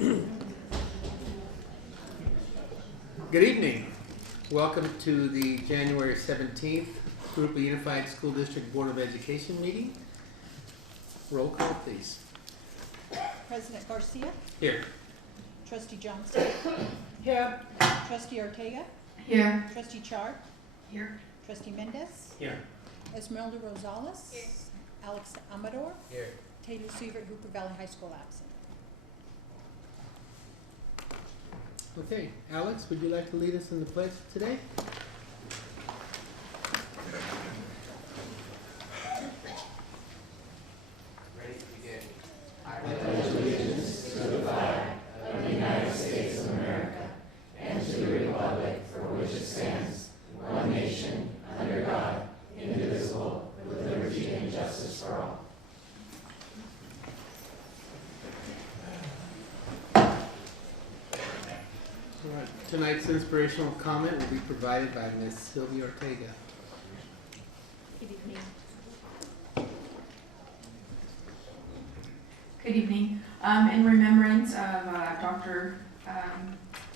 Good evening. Welcome to the January 17th Jurupa Unified School District Board of Education meeting. Roll call, please. President Garcia. Here. Trustee Johnston. Here. Trustee Ortega. Here. Trustee Char. Here. Trustee Mendez. Here. Esmeralda Rosales. Here. Alex Amador. Here. Taylor Sievert, Hooper Valley High School absent. Okay, Alex, would you like to lead us in the pledge today? Ready to begin. I pledge allegiance to the flag of the United States of America and to the republic for which it stands, one nation, under God, indivisible, with liberty and justice for all. All right. Tonight's inspirational comment will be provided by Ms. Sylvia Ortega. Good evening. Good evening. In remembrance of Dr.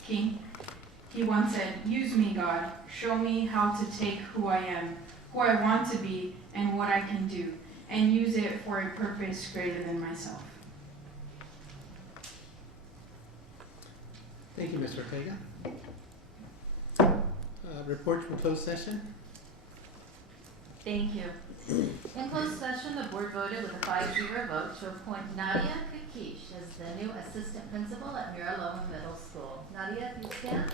King, he once said, "Use me, God. Show me how to take who I am, who I want to be, and what I can do, and use it for a purpose greater than myself." Thank you, Ms. Ortega. Reports from closed session. Thank you. In closed session, the board voted with a 5-0 vote to appoint Nadia Kakish as the new assistant principal at Mira Loma Middle School. Nadia, please stand.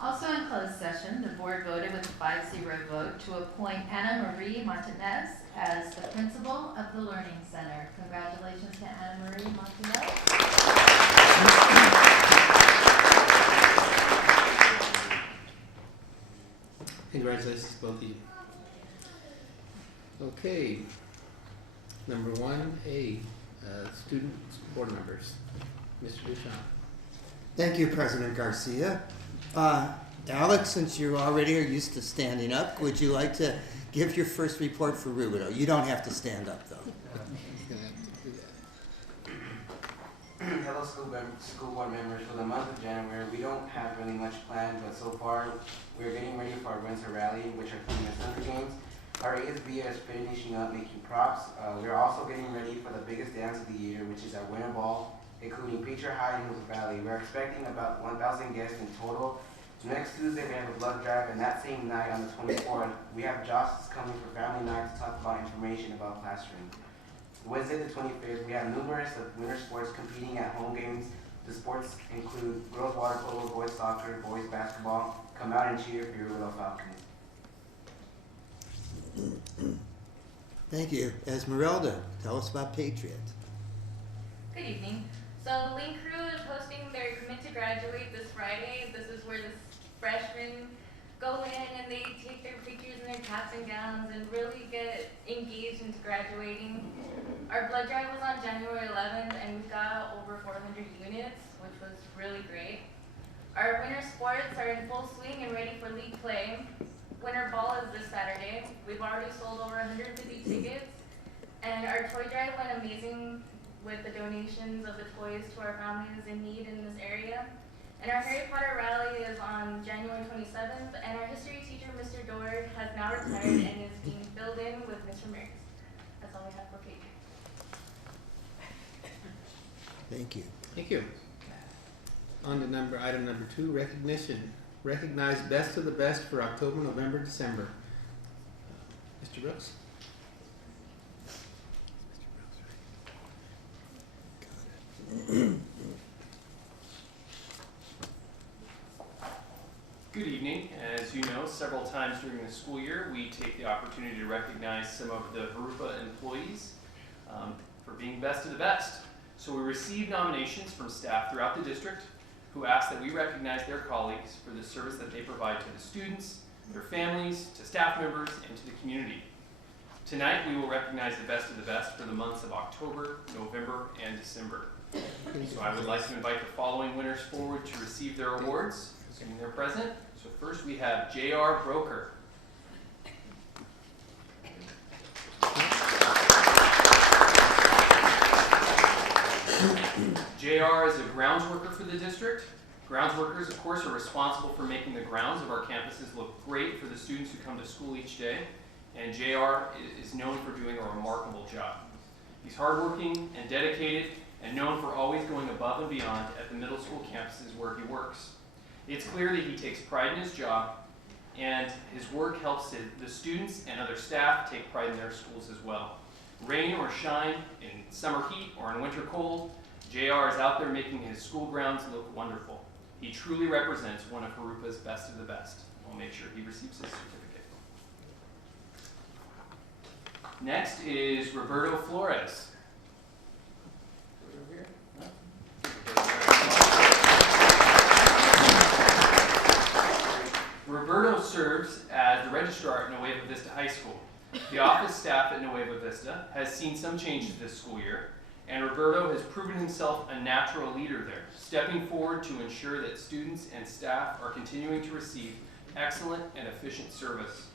Also in closed session, the board voted with a 5-0 vote to appoint Anna Marie Martinez as the principal of the Learning Center. Congratulations to Anna Marie Martinez. Congratulations, both of you. Okay. Number 1A, student board members. Mr. Duchamp. Thank you, President Garcia. Alex, since you already are used to standing up, would you like to give your first report for Rubidoux? You don't have to stand up, though. He's going to have to do that. Hello, school board members. For the month of January, we don't have really much planned, but so far we're getting ready for our winter rally, which are coming the Summer Games. Our ASB is finishing up making props. We're also getting ready for the biggest dance of the year, which is our Winter Ball, including Preacher High and Hooper Valley. We're expecting about 1,000 guests in total. Next Tuesday we have a blood drive, and that same night on the 24th, we have Josh coming for family night to talk about information about plastering. Wednesday the 25th, we have numerous of winter sports competing at home games. The sports include girls water polo, boys soccer, boys basketball. Come out and cheer for your little Falcons. Thank you. Esmeralda, tell us about Patriot. Good evening. So the Link Crew is hosting their Commit to Graduate this Friday. This is where the freshmen go in and they take their pictures in their caps and gowns and really get engaged into graduating. Our blood drive was on January 11th and we got over 400 units, which was really great. Our winter sports are in full swing and ready for league play. Winter ball is this Saturday. We've already sold over 150 tickets, and our toy drive went amazing with the donations of the toys to our families in need in this area. And our Harry Potter rally is on January 27th, and our history teacher, Mr. Dord, has now retired and is being filled in with Mr. Mears. That's all we have for Patriot. Thank you. Thank you. On to item number 2, recognition. Recognize best of the best for October, November, December. Mr. Brooks. Good evening. As you know, several times during the school year, we take the opportunity to recognize some of the Jurupa employees for being best of the best. So we received nominations from staff throughout the district who asked that we recognize their colleagues for the service that they provide to the students, their families, to staff members, and to the community. Tonight, we will recognize the best of the best for the months of October, November, and December. So I would like to invite the following winners forward to receive their awards, assuming they're present. So first we have J.R. Broker. grounds worker for the district. Grounds workers, of course, are responsible for making the grounds of our campuses look great for the students who come to school each day, and JR is known for doing a remarkable job. He's hardworking and dedicated and known for always going above and beyond at the middle school campuses where he works. It's clear that he takes pride in his job, and his work helps the students and other staff take pride in their schools as well. Rain or shine, in summer heat or in winter cold, JR is out there making his school grounds look wonderful. He truly represents one of Jurupa's best of the best. We'll make sure he receives his certificate. Next is Roberto Flores. Over here? No? Roberto serves as the registrar at Nueva Vista High School. The office staff at Nueva Vista has seen some changes this school year, and Roberto has proven himself a natural leader there, stepping forward to ensure that students and staff are continuing to receive excellent and efficient service.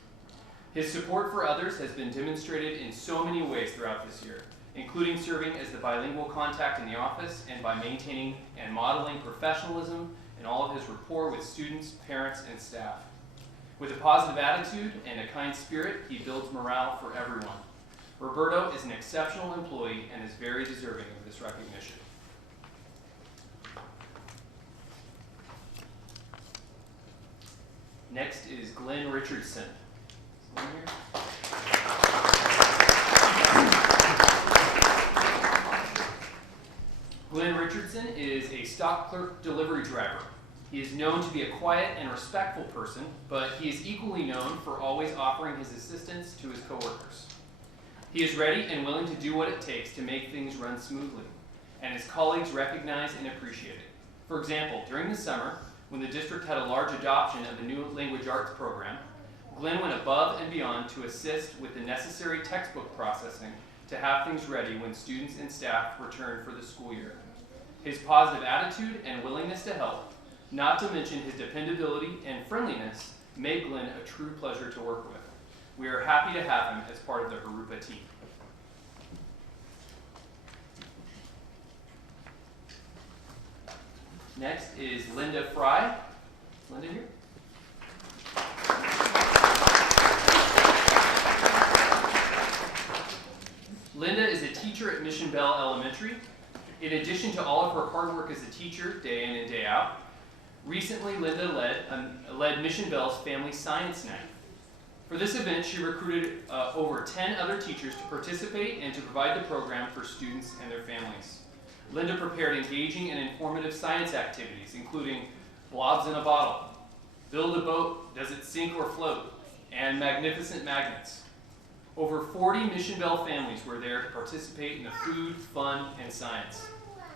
His support for others has been demonstrated in so many ways throughout this year, including serving as the bilingual contact in the office and by maintaining and modeling professionalism in all of his rapport with students, parents, and staff. With a positive attitude and a kind spirit, he builds morale for everyone. Roberto is an exceptional employee and is very deserving of this recognition. Next is Glenn Richardson. Is Glenn here? Glenn Richardson is a stock clerk delivery driver. He is known to be a quiet and respectful person, but he is equally known for always offering his assistance to his coworkers. He is ready and willing to do what it takes to make things run smoothly, and his colleagues recognize and appreciate it. For example, during the summer, when the district had a large adoption of the new language arts program, Glenn went above and beyond to assist with the necessary textbook processing to have things ready when students and staff return for the school year. His positive attitude and willingness to help, not to mention his dependability and friendliness, make Glenn a true pleasure to work with. We are happy to have him as part of the Jurupa team. Next is Linda Fry. Is Linda here? Linda is a teacher at Mission Bell Elementary. In addition to all of her hard work as a teacher, day in and day out, recently Linda led Mission Bell's Family Science Night. For this event, she recruited over 10 other teachers to participate and to provide the program for students and their families. Linda prepared engaging and informative science activities, including blobs in a bottle, build a boat, does it sink or float, and magnificent magnets. Over 40 Mission Bell families were there to participate in the food, fun, and science.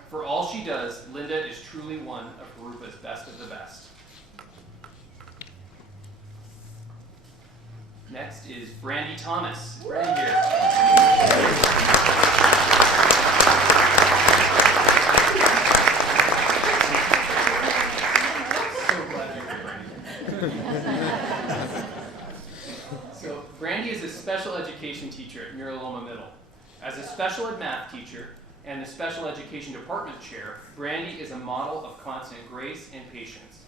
For all she does, Linda is truly one of Jurupa's best of the best. Next is Brandy Thomas. Brandy here. So glad you're here, Brandy. So Brandy is a special education teacher at Mira Loma Middle. As a special ed math teacher and the special education department chair, Brandy is a model of constant grace and patience.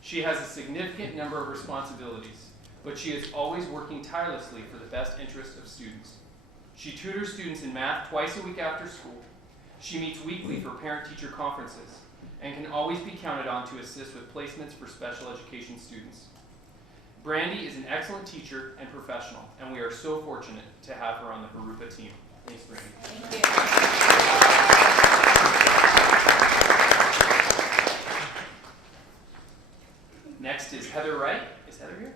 She has a significant number of responsibilities, but she is always working tirelessly for the best interest of students. She tutors students in math twice a week after school. She meets weekly for parent-teacher conferences and can always be counted on to assist with placements for special education students. Brandy is an excellent teacher and professional, and we are so fortunate to have her on the Jurupa team. Thanks, Brandy. Thank you. Next is Heather Wright. Is Heather here?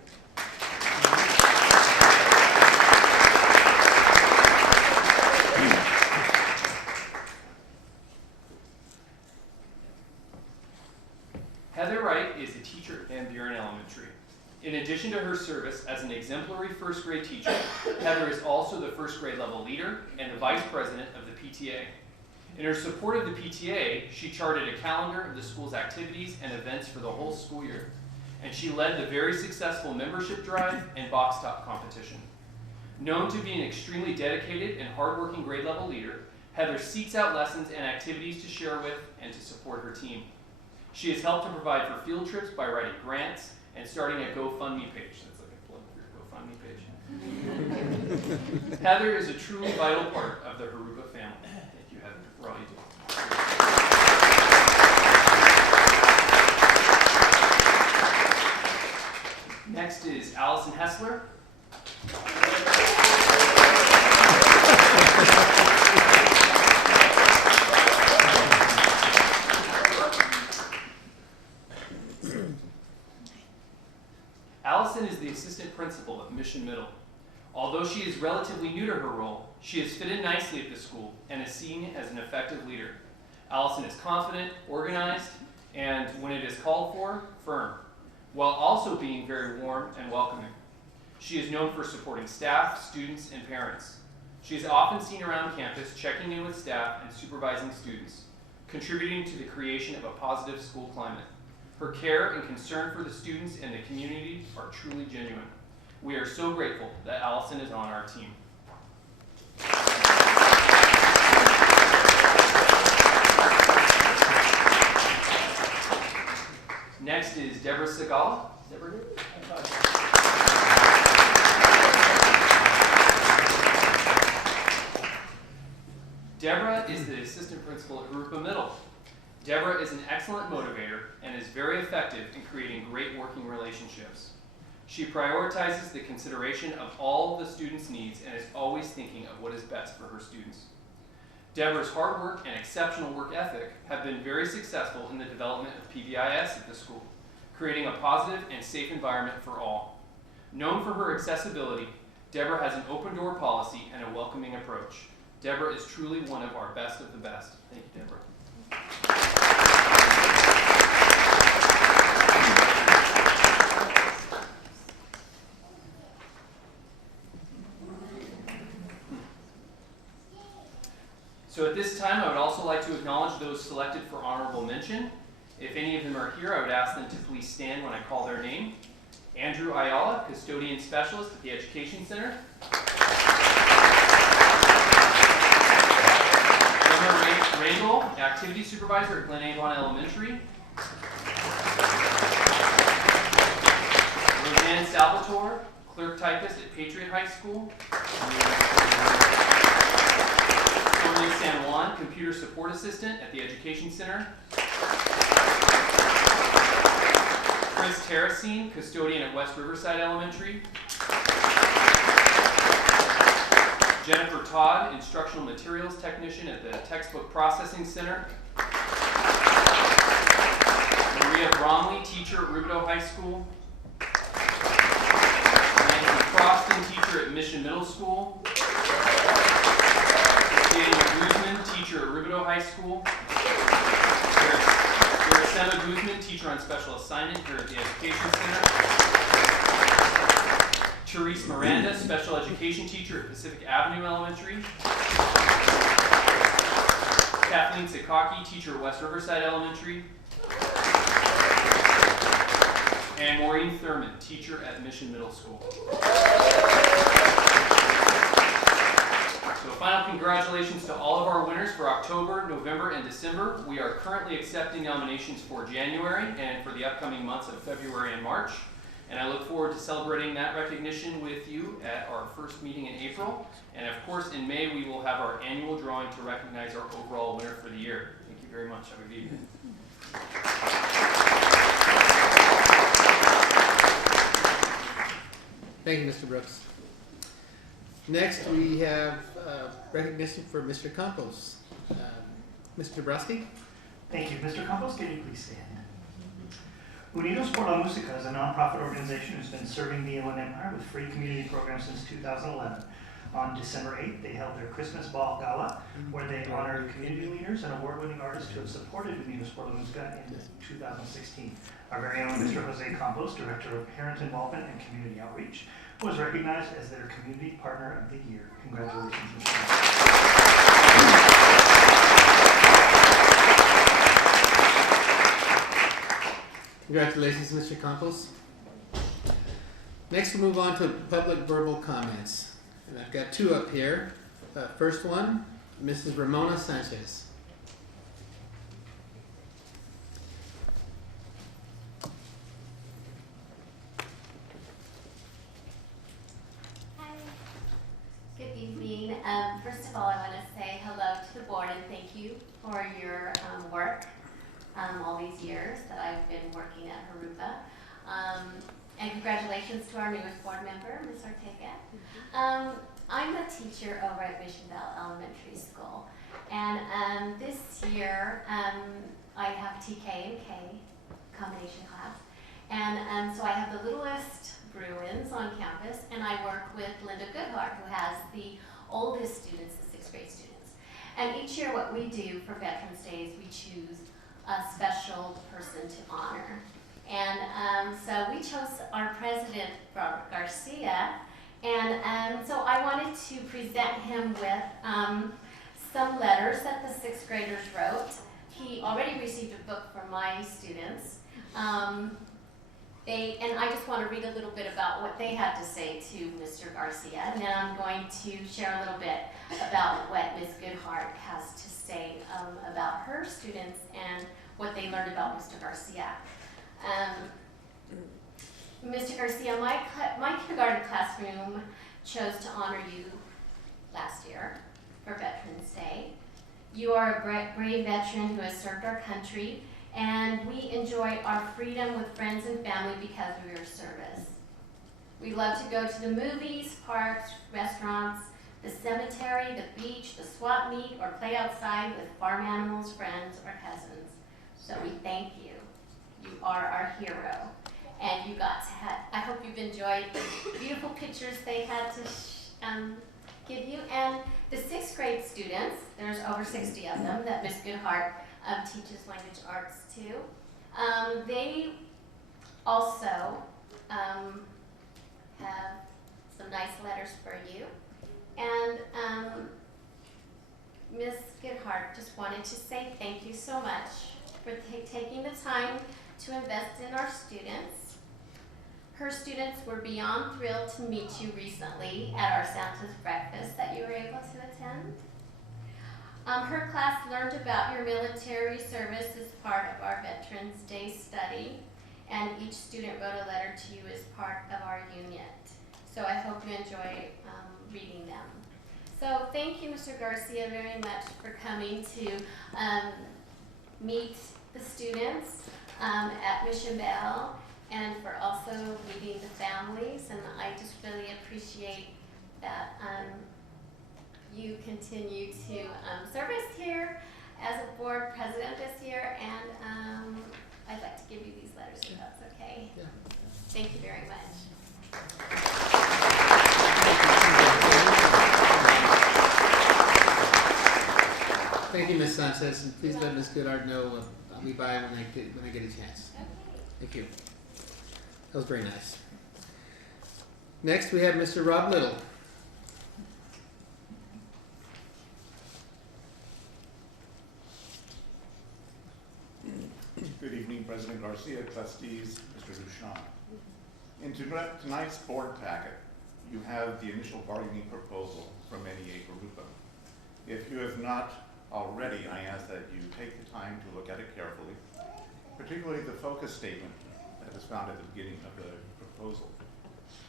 Heather Wright is a teacher at Van Buren Elementary. In addition to her service as an exemplary first grade teacher, Heather is also the first grade level leader and the vice president of the PTA. In her support of the PTA, she charted a calendar of the school's activities and events for the whole school year, and she led the very successful membership drive and box top competition. Known to be an extremely dedicated and hardworking grade level leader, Heather seeks out lessons and activities to share with and to support her team. She has helped to provide for field trips by writing grants and starting a GoFundMe page. That's like a plug for your GoFundMe page. Heather is a truly vital part of the Jurupa family. Thank you, Heather, for all you do. Next is Allison Hessler. Allison is the assistant principal at Mission Middle. Although she is relatively new to her role, she has fit in nicely at the school and is seen as an effective leader. Allison is confident, organized, and when it is called for, firm, while also being very warm and welcoming. She is known for supporting staff, students, and parents. She is often seen around campus checking in with staff and supervising students, contributing to the creation of a positive school climate. Her care and concern for the students and the community are truly genuine. We are so grateful that Allison is on our team. Next is Deborah Segal. Deborah? Deborah is the assistant principal at Jurupa Middle. Deborah is an excellent motivator and is very effective in creating great working relationships. She prioritizes the consideration of all the students' needs and is always thinking of what is best for her students. Deborah's hard work and exceptional work ethic have been very successful in the development of PBIS at the school, creating a positive and safe environment for all. Known for her accessibility, Deborah has an open door policy and a welcoming approach. Deborah is truly one of our best of the best. Thank you, Deborah. So at this time, I would also like to acknowledge those selected for honorable mention. If any of them are here, I would ask them to please stand when I call their name. Andrew Ayala, Custodian Specialist at the Education Center. Emma Randall, Activity Supervisor at Glen Avon Elementary. Roseanne Salvatore, Clerk Typist at Patriot High School. San Juan, Computer Support Assistant at the Education Center. Chris Terracine, Custodian at West Riverside Elementary. Jennifer Todd, Instructional Materials Technician at the Textbook Processing Center. Maria Bromley, Teacher at Rubidoux High School. Nancy Croston, Teacher at Mission Middle School. Daniel Guzman, teacher at Rubidoux High School. Emma Guzman, teacher on special assignment here at the Education Center. Therese Miranda, special education teacher at Pacific Avenue Elementary. Kathleen Sikaki, teacher at West Riverside Elementary. And Maureen Thurman, teacher at Mission Middle School. So final congratulations to all of our winners for October, November, and December. We are currently accepting nominations for January and for the upcoming months of February and March. And I look forward to celebrating that recognition with you at our first meeting in April. And of course, in May, we will have our annual drawing to recognize our overall winner for the year. Thank you very much. Have a good evening. Thank you, Mr. Brooks. Next, we have recognition for Mr. Campos. Mr. Dabrowski? Thank you. Mr. Campos, can you please stand? Unidos por la Música is a nonprofit organization who's been serving the Inland Empire with free community programs since 2011. On December 8th, they held their Christmas Ball Gala, where they honored community leaders and award-winning artists who have supported Unidos por la Música in 2016. Our very own Mr. Jose Campos, Director of Parent Involvement and Community Outreach, was recognized as their Community Partner of the Year. Congratulations, Mr. Congratulations, Mr. Campos. Next, we'll move on to public verbal comments. And I've got two up here. First one, Mrs. Ramona Sanchez. Hi. Good evening. First of all, I want to say hello to the board and thank you for your work all these years that I've been working at Jurupa. And congratulations to our newest board member, Ms. Ortega. I'm a teacher over at Mission Vale Elementary School. And this year, I have TK and K combination class. And so I have the littlest Bruins on campus, and I work with Linda Goodhart, who has the oldest students, the 6th grade students. And each year what we do for Veterans Day is we choose a special person to honor. And so we chose our president, Robert Garcia, and so I wanted to present him with some letters that the 6th graders wrote. He already received a book from my students. And I just want to read a little bit about what they had to say to Mr. Garcia, and then I'm going to share a little bit about what Ms. Goodhart has to say about her students and what they learned about Mr. Garcia. Mr. Garcia, my kindergarten classroom chose to honor you last year for Veterans Day. You are a brave veteran who has served our country, and we enjoy our freedom with friends and family because of your service. We love to go to the movies, parks, restaurants, the cemetery, the beach, the swap meet, or play outside with farm animals, friends, or cousins. So we thank you. You are our hero. And you got to have, I hope you've enjoyed the beautiful pictures they had to give you. And the 6th grade students, there's over 60 of them that Ms. Goodhart teaches language arts to. They also have some nice letters for you. And Ms. Goodhart just wanted to say thank you so much for taking the time to invest in our students. Her students were beyond thrilled to meet you recently at our Santa's breakfast that you were able to attend. Her class learned about your military service as part of our Veterans Day study, and each student wrote a letter to you as part of our unit. So I hope you enjoy reading them. So thank you, Mr. Garcia, very much for coming to meet the students at Mission Vale, and for also meeting the families. And I just really appreciate that you continue to serve us here as a board president this year. And I'd like to give you these letters if that's okay. Yeah. Thank you very much. Thank you, Ms. Sanchez, and please let Ms. Goodhart know I'll be by when I get a chance. Okay. Thank you. That was very nice. Next, we have Mr. Rob Little. Good evening, President Garcia, trustees, Mr. Duchamp. In tonight's board packet, you have the initial bargaining proposal from NEA Jurupa. If you have not already, I ask that you take the time to look at it carefully, particularly the focus statement that is found at the beginning of the proposal.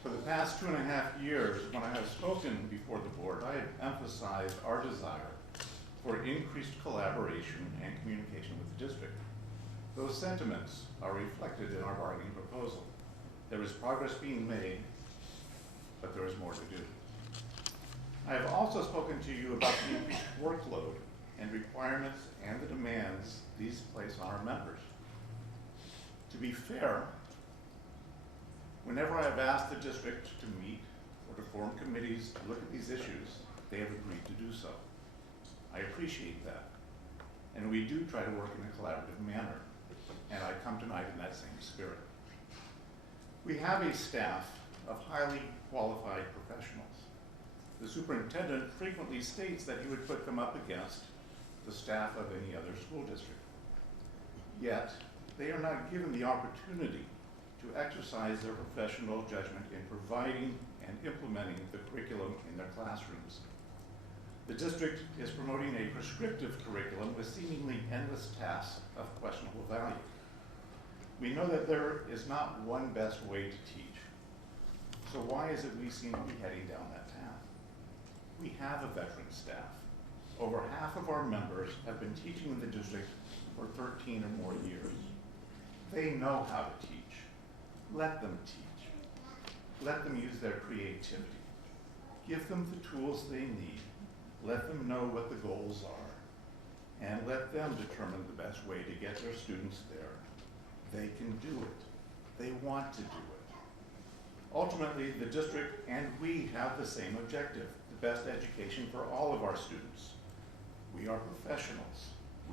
For the past 2.5 years, when I have spoken before the board, I have emphasized our desire for increased collaboration and communication with the district. Those sentiments are reflected in our bargaining proposal. There is progress being made, but there is more to do. I have also spoken to you about the increased workload and requirements and the demands these place on our members. To be fair, whenever I have asked the district to meet or to form committees to look at these issues, they have agreed to do so. I appreciate that. And we do try to work in a collaborative manner. And I come tonight in that same spirit. We have a staff of highly qualified professionals. The superintendent frequently states that he would put them up against the staff of any other school district. Yet, they are not given the opportunity to exercise their professional judgment in providing and implementing the curriculum in their classrooms. The district is promoting a prescriptive curriculum with seemingly endless tasks of questionable value. We know that there is not one best way to teach. So why is it we seem to be heading down that path? We have a veteran staff. Over half of our members have been teaching in the district for 13 or more years. They know how to teach. Let them teach. Let them use their creativity. Give them the tools they need. Let them know what the goals are. And let them determine the best way to get their students there. They can do it. They want to do it. Ultimately, the district and we have the same objective, the best education for all of our students. We are professionals,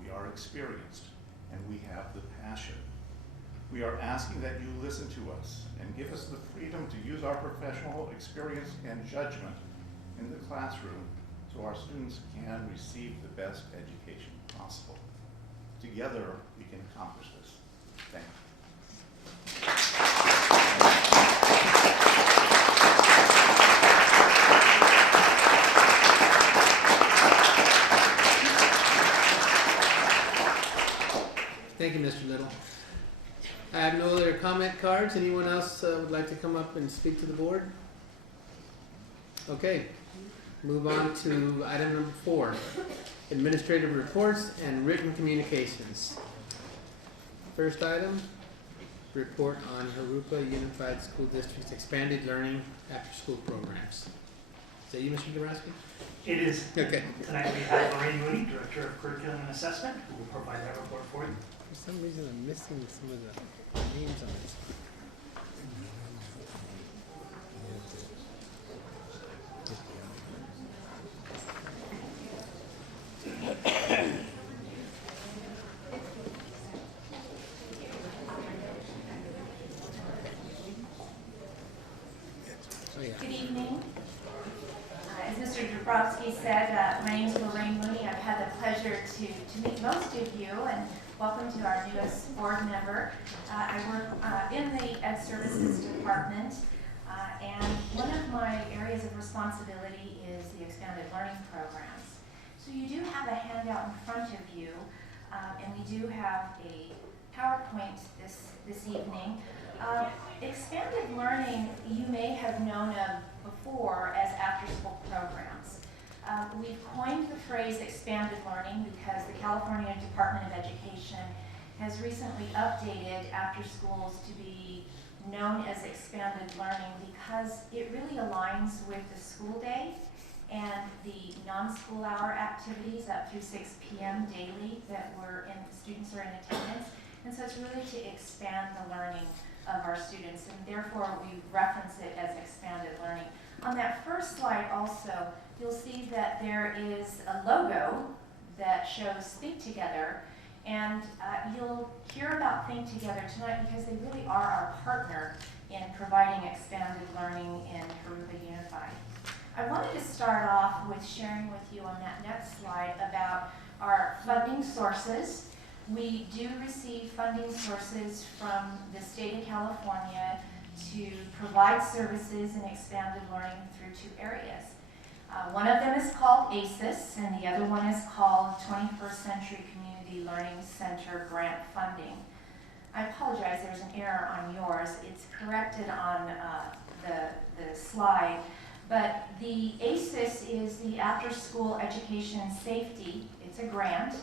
we are experienced, and we have the passion. We are asking that you listen to us and give us the freedom to use our professional experience and judgment in the classroom so our students can receive the best education possible. Together, we can accomplish this. Thank you. Thank you, Mr. Little. I have no other comment cards. Anyone else would like to come up and speak to the board? Okay, move on to item number 4, administrative reports and written communications. First item, report on Jurupa Unified School District's expanded learning after-school programs. Is that you, Mr. Dombrowski? It is. Okay. Tonight we have Lorraine Mooney, Director of Curriculum and Assessment, who will provide that report for you. For some reason, I'm missing some of the names on this. Good evening. As Mr. Jurupa said, my name is Lorraine Mooney. I've had the pleasure to meet most of you, and welcome to our newest board member. I work in the Ed Services Department, and one of my areas of responsibility is the expanded learning programs. So you do have a handout in front of you, and we do have a PowerPoint this evening. Expanded learning you may have known of before as after-school programs. We've coined the phrase expanded learning because the California Department of Education has recently updated after schools to be known as expanded learning because it really aligns with the school day and the non-school hour activities up through 6 p.m. daily that students are in attendance. And so it's really to expand the learning of our students, and therefore we reference it as expanded learning. On that first slide also, you'll see that there is a logo that shows Think Together, and you'll hear about Think Together tonight because they really are our partner in providing expanded learning in Jurupa Unified. I wanted to start off with sharing with you on that next slide about our funding sources. We do receive funding sources from the state of California to provide services in expanded learning through 2 areas. One of them is called ACES, and the other one is called 21st Century Community Learning Center Grant Funding. I apologize, there's an error on yours. It's corrected on the slide, but the ACES is the After School Education Safety. It's a grant,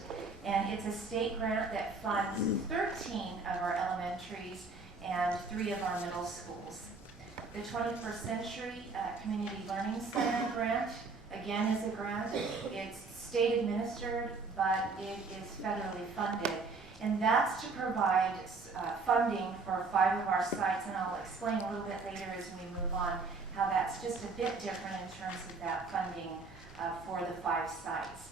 and it's a state grant that funds 13 of our elementaries and 3 of our middle schools. The 21st Century Community Learning Center grant, again, is a grant. It's state administered, but it is federally funded. And that's to provide funding for 5 of our sites, and I'll explain a little bit later as we move on how that's just a bit different in terms of that funding for the 5 sites.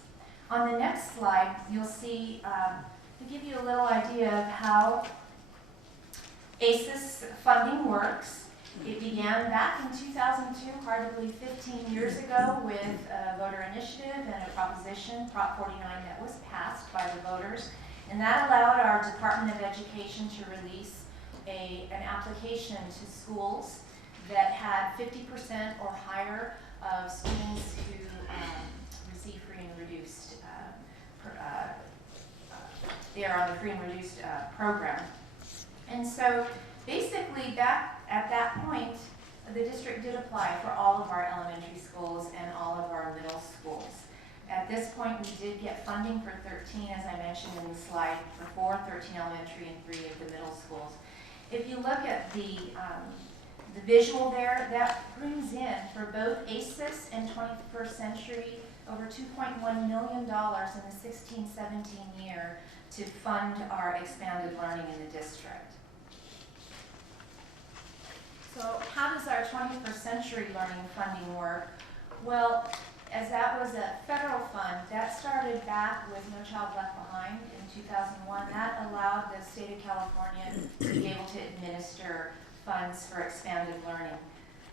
On the next slide, you'll see, to give you a little idea of how ACES funding works. It began back in 2002, hardly 15 years ago, with a voter initiative and a proposition, Prop 49, that was passed by the voters. And that allowed our Department of Education to release an application to schools that had 50% or higher of students who receive there on the free and reduced program. And so basically back at that point, the district did apply for all of our elementary schools and all of our middle schools. At this point, we did get funding for 13, as I mentioned in the slide, for 13 elementary and 3 of the middle schools. If you look at the visual there, that brings in, for both ACES and 21st Century, over $2.1 million in the 16-17 year to fund our expanded learning in the district. So how does our 21st Century Learning funding work? Well, as that was a federal fund, that started back with No Child Left Behind in 2001. That allowed the state of California to be able to administer funds for expanded learning.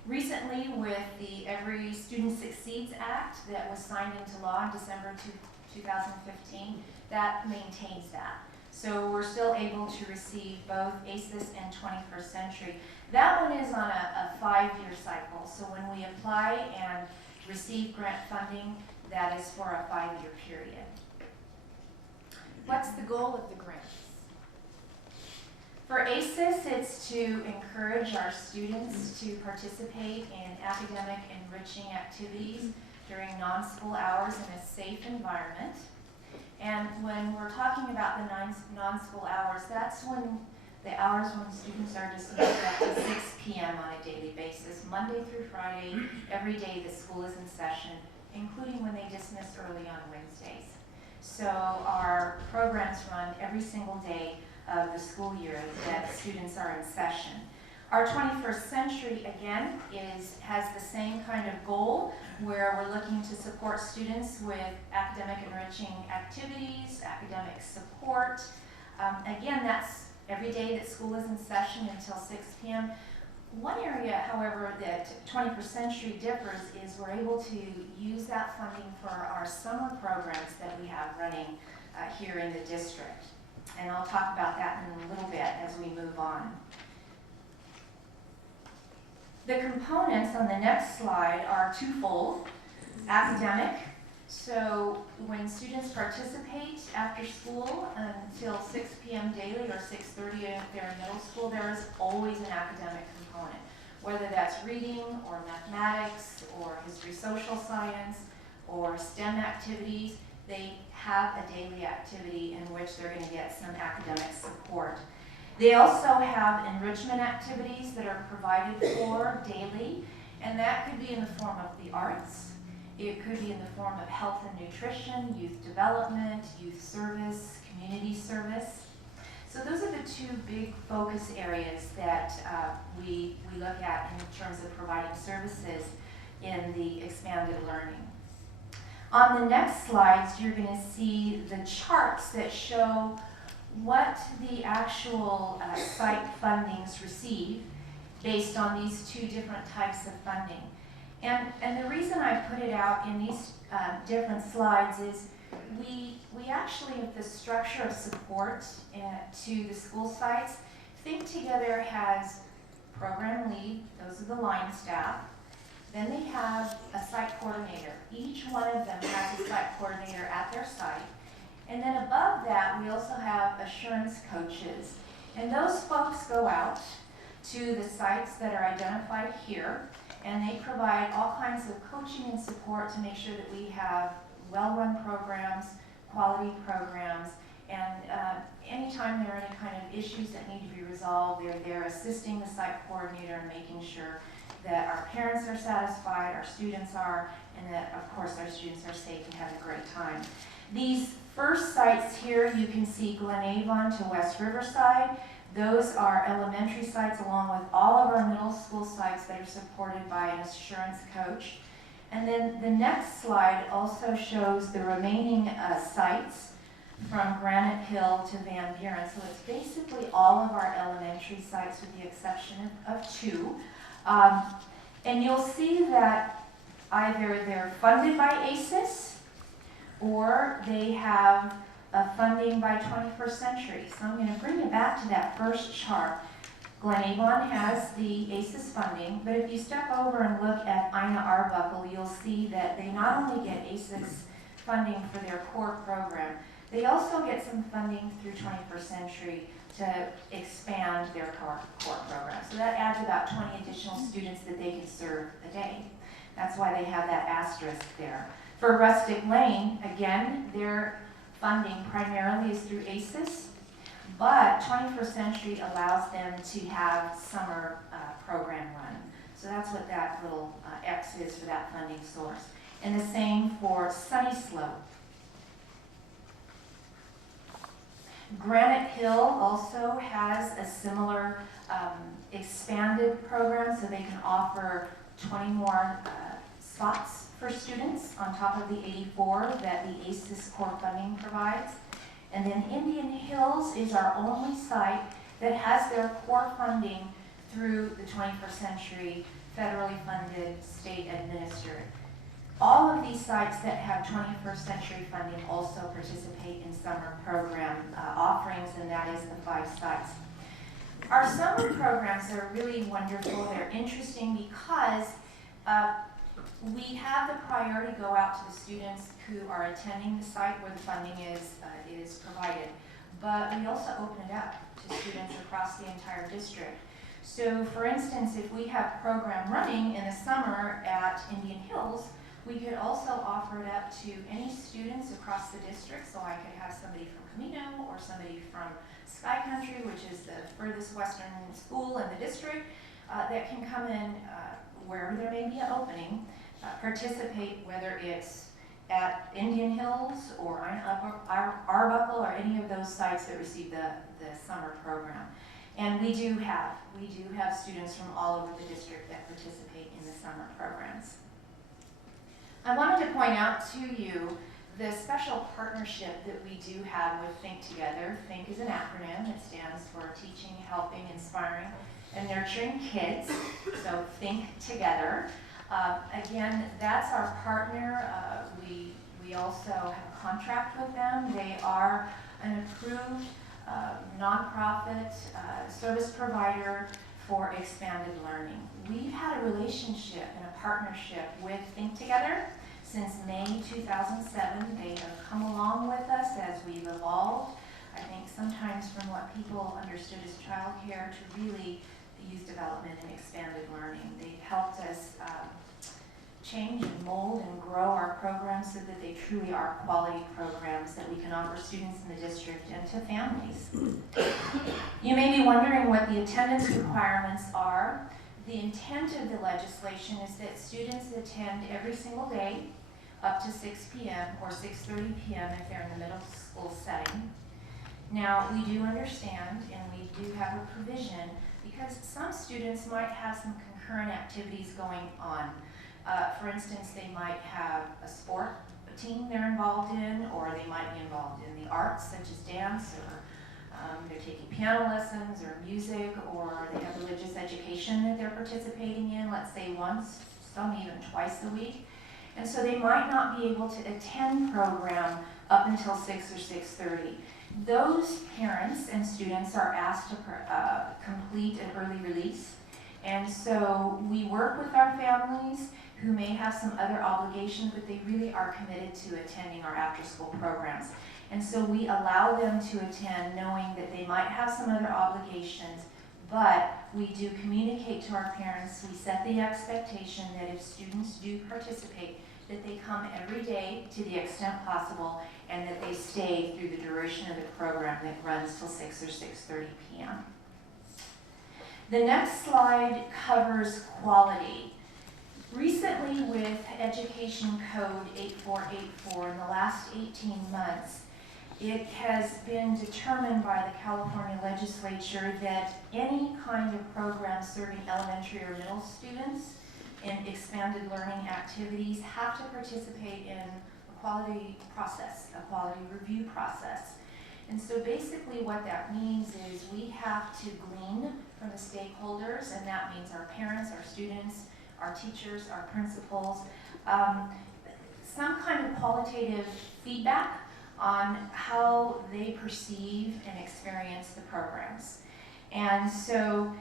Recently, with the Every Student Succeeds Act that was signed into law in December 2015, that maintains that. So we're still able to receive both ACES and 21st Century. That one is on a 5-year cycle. So when we apply and receive grant funding, that is for a 5-year period. What's the goal of the grants? For ACES, it's to encourage our students to participate in academic enriching activities during non-school hours in a safe environment. And when we're talking about the non-school hours, that's when the hours when students are dismissed up to 6 p.m. on a daily basis, Monday through Friday, every day the school is in session, including when they dismiss early on Wednesdays. So our programs run every single day of the school year that students are in session. Our 21st Century, again, has the same kind of goal where we're looking to support students with academic enriching activities, academic support. Again, that's every day that school is in session until 6 p.m. One area, however, that 21st Century differs is we're able to use that funding for our summer programs that we have running here in the district. And I'll talk about that in a little bit as we move on. The components on the next slide are twofold. Academic, so when students participate after school until 6 p.m. daily or 6:30 if they're in middle school, there is always an academic component, whether that's reading or mathematics or history, social science or STEM activities. They have a daily activity in which they're going to get some academic support. They also have enrichment activities that are provided for daily, and that could be in the form of the arts. It could be in the form of health and nutrition, youth development, youth service, community service. So those are the two big focus areas that we look at in terms of providing services in the expanded learning. On the next slides, you're going to see the charts that show what the actual site fundings receive based on these two different types of funding. And the reason I put it out in these different slides is we actually, with the structure of support to the school sites, Think Together has program lead, those are the line staff. Then they have a site coordinator. Each one of them has a site coordinator at their site. And then above that, we also have assurance coaches. And those folks go out to the sites that are identified here, and they provide all kinds of coaching and support to make sure that we have well-run programs, quality programs, and anytime there are any kind of issues that need to be resolved, they're there assisting the site coordinator and making sure that our parents are satisfied, our students are, and that, of course, our students are safe and have a great time. These first sites here, you can see Glen Avon to West Riverside. Those are elementary sites along with all of our middle school sites that are supported by an assurance coach. And then the next slide also shows the remaining sites from Granite Hill to Van Buren. So it's basically all of our elementary sites with the exception of 2. And you'll see that either they're funded by ACES or they have funding by 21st Century. So I'm going to bring you back to that first chart. Glen Avon has the ACES funding, but if you step over and look at Ina Arbuckle, you'll see that they not only get ACES funding for their core program, They also get some funding through 21st Century to expand their core program. So that adds about 20 additional students that they can serve a day. That's why they have that asterisk there. For Rustic Lane, again, their funding primarily is through ACES, but 21st Century allows them to have summer program run. So that's what that little X is for that funding source. And the same for Sunny Slope. Granite Hill also has a similar expanded program, so they can offer 20 more spots for students on top of the 84 that the ACES core funding provides. And then Indian Hills is our only site that has their core funding through the 21st Century federally funded, state administered. All of these sites that have 21st Century funding also participate in summer program offerings, and that is the 5 sites. Our summer programs are really wonderful. They're interesting because we have the priority go out to the students who are attending the site where the funding is provided, but we also open it up to students across the entire district. So for instance, if we have program running in the summer at Indian Hills, we could also offer it up to any students across the district. So I could have somebody from Camino or somebody from Sky Country, which is the furthest western school in the district, that can come in wherever there may be an opening, participate, whether it's at Indian Hills or Arbuckle or any of those sites that receive the summer program. And we do have students from all over the district that participate in the summer programs. I wanted to point out to you the special partnership that we do have with Think Together. Think is an acronym. It stands for Teaching, Helping, Inspiring, and Nurturing Kids. So Think Together. Again, that's our partner. We also have a contract with them. They are an approved nonprofit service provider for expanded learning. We've had a relationship and a partnership with Think Together since May 2007. They have come along with us as we've evolved. I think sometimes from what people understood as childcare to really youth development and expanded learning. They've helped us change and mold and grow our programs so that they truly are quality programs that we can offer students in the district and to families. You may be wondering what the attendance requirements are. The intent of the legislation is that students attend every single day up to 6 p.m. or 6:30 p.m. if they're in the middle school setting. Now, we do understand and we do have a provision because some students might have some concurrent activities going on. For instance, they might have a sport team they're involved in, or they might be involved in the arts such as dance, or they're taking piano lessons or music, or they have religious education that they're participating in, let's say once, some even twice a week. And so they might not be able to attend program up until 6 or 6:30. Those parents and students are asked to complete an early release. And so we work with our families who may have some other obligations, but they really are committed to attending our after-school programs. And so we allow them to attend knowing that they might have some other obligations, but we do communicate to our parents. We set the expectation that if students do participate, that they come every day to the extent possible and that they stay through the duration of the program that runs till 6 or 6:30 p.m. The next slide covers quality. Recently, with Education Code 8484, in the last 18 months, it has been determined by the California legislature that any kind of program serving elementary or middle students in expanded learning activities have to participate in a quality process, a quality review process. And so basically what that means is we have to glean from the stakeholders, and that means our parents, our students, our teachers, our principals, some kind of qualitative feedback on how they perceive and experience the programs. And so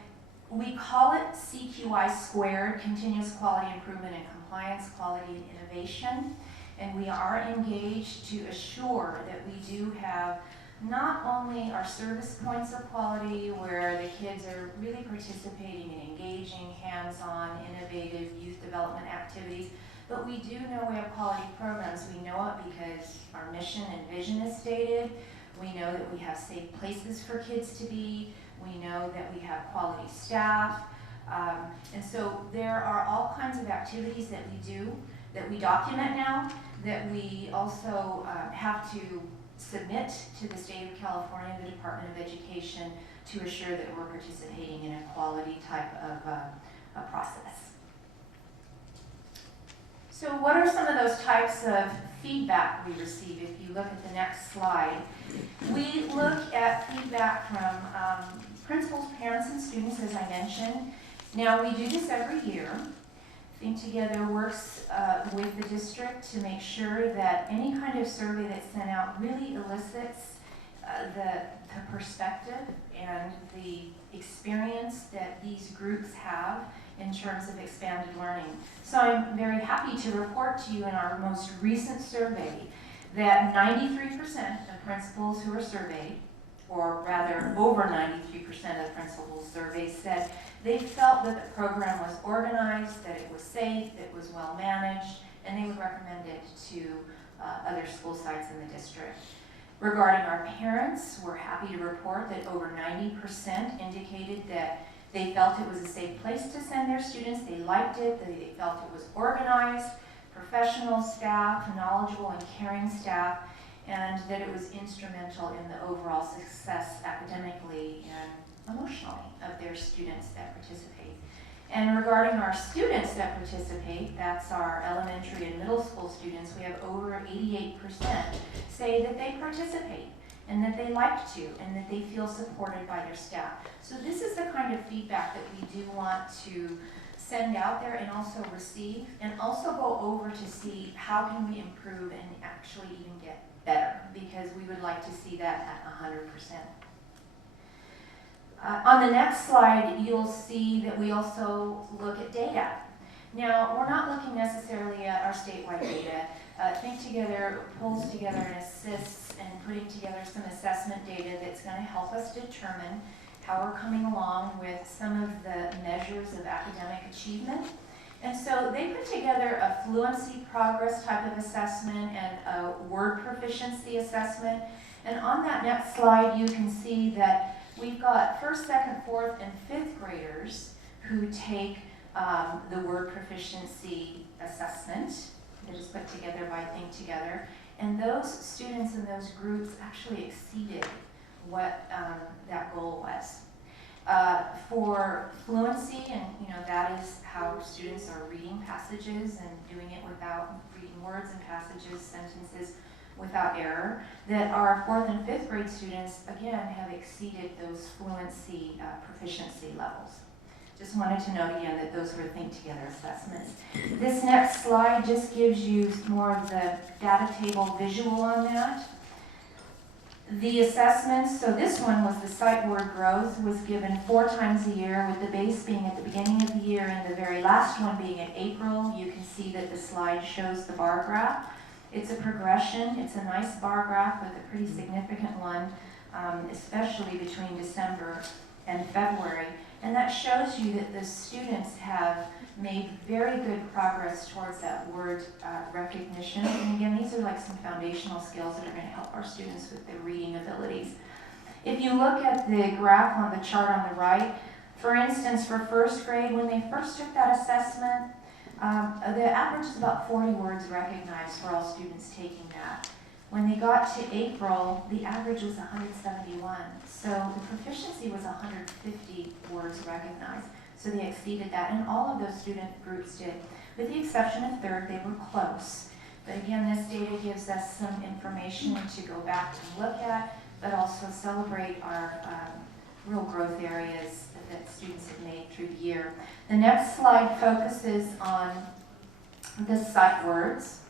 we call it CQI squared, Continuous Quality Improvement and Compliance, Quality and Innovation. and we are engaged to assure that we do have not only our service points of quality where the kids are really participating in engaging, hands-on, innovative youth development activities, but we do know we have quality programs. We know it because our mission and vision is stated. We know that we have safe places for kids to be. We know that we have quality staff. And so there are all kinds of activities that we do, that we document now, that we also have to submit to the state of California, the Department of Education, to assure that we're participating in a quality type of a process. So what are some of those types of feedback we receive? If you look at the next slide, we look at feedback from principals, parents, and students, as I mentioned. Now, we do this every year. Think Together works with the district to make sure that any kind of survey that's sent out really elicits the perspective and the experience that these groups have in terms of expanded learning. So I'm very happy to report to you in our most recent survey that 93% of principals who were surveyed, or rather over 93% of principals surveyed, said they felt that the program was organized, that it was safe, it was well managed, and they would recommend it to other school sites in the district. Regarding our parents, we're happy to report that over 90% indicated that they felt it was a safe place to send their students, they liked it, they felt it was organized, professional staff, knowledgeable and caring staff, and that it was instrumental in the overall success academically and emotionally of their students that participate. And regarding our students that participate, that's our elementary and middle school students, we have over 88% say that they participate and that they like to and that they feel supported by their staff. So this is the kind of feedback that we do want to send out there and also receive, and also go over to see how can we improve and actually even get better, because we would like to see that at 100%. On the next slide, you'll see that we also look at data. Now, we're not looking necessarily at our statewide data. Think Together pulls together and assists in putting together some assessment data that's going to help us determine how we're coming along with some of the measures of academic achievement. And so they put together a fluency progress type of assessment and a word proficiency assessment. And on that next slide, you can see that we've got first, second, fourth, and fifth graders who take the word proficiency assessment that is put together by Think Together. And those students in those groups actually exceeded what that goal was. For fluency, and that is how students are reading passages and doing it without reading words and passages, sentences without error, that our fourth and fifth grade students, again, have exceeded those fluency proficiency levels. Just wanted to note again that those were Think Together assessments. This next slide just gives you more of the data table visual on that. The assessments, so this one was the sight word growth, was given 4 times a year, with the base being at the beginning of the year and the very last one being in April. You can see that the slide shows the bar graph. It's a progression. It's a nice bar graph with a pretty significant one, especially between December and February. And that shows you that the students have made very good progress towards that word recognition. And again, these are like some foundational skills that are going to help our students with their reading abilities. If you look at the graph on the chart on the right, for instance, for first grade, when they first took that assessment, the average is about 40 words recognized for all students taking that. When they got to April, the average was 171. So the proficiency was 150 words recognized. So they exceeded that, and all of those student groups did. With the exception of third, they were close. But again, this data gives us some information to go back and look at, but also celebrate our real growth areas that students have made through the year. The next slide focuses on the sight words.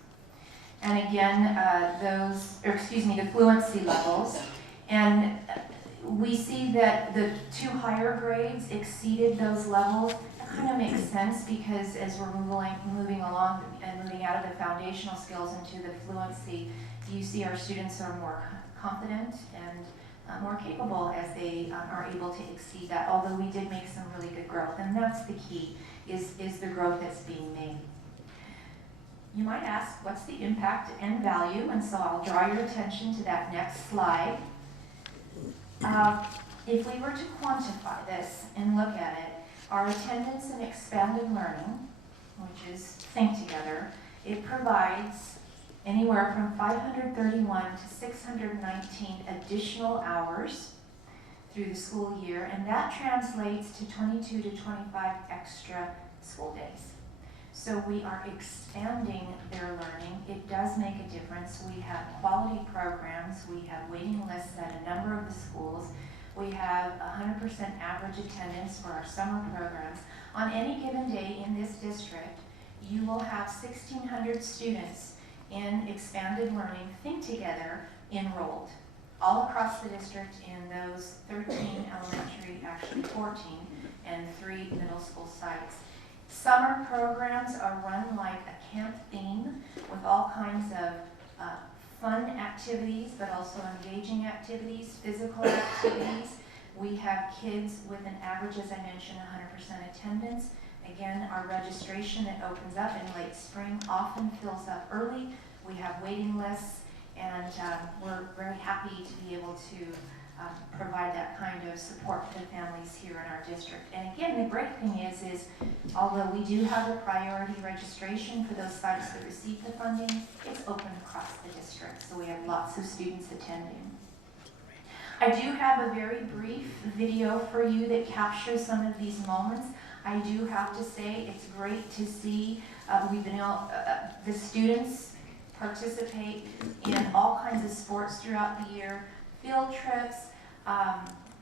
And again, the fluency levels. And we see that the 2 higher grades exceeded those levels. kind of makes sense because as we're moving along and moving out of the foundational skills into the fluency, you see our students are more confident and more capable as they are able to exceed that, although we did make some really good growth, and that's the key, is the growth that's being made. You might ask, what's the impact and value? And so I'll draw your attention to that next slide. If we were to quantify this and look at it, our attendance and expanded learning, which is Think Together, it provides anywhere from 531 to 619 additional hours through the school year, and that translates to 22 to 25 extra school days. So we are expanding their learning. It does make a difference. We have quality programs. We have waiting lists at a number of the schools. We have 100% average attendance for our summer programs. On any given day in this district, you will have 1,600 students in expanded learning Think Together enrolled all across the district in those 13 elementary, actually 14, and 3 middle school sites. Summer programs are run like a camp theme with all kinds of fun activities, but also engaging activities, physical activities. We have kids with an average, as I mentioned, 100% attendance. Again, our registration that opens up in late spring often fills up early. We have waiting lists, and we're very happy to be able to provide that kind of support to the families here in our district. And again, the great thing is although we do have a priority registration for those sites that receive the funding, it's open across the district, so we have lots of students attending. I do have a very brief video for you that captures some of these moments. I do have to say it's great to see we've been the students participate in all kinds of sports throughout the year, field trips.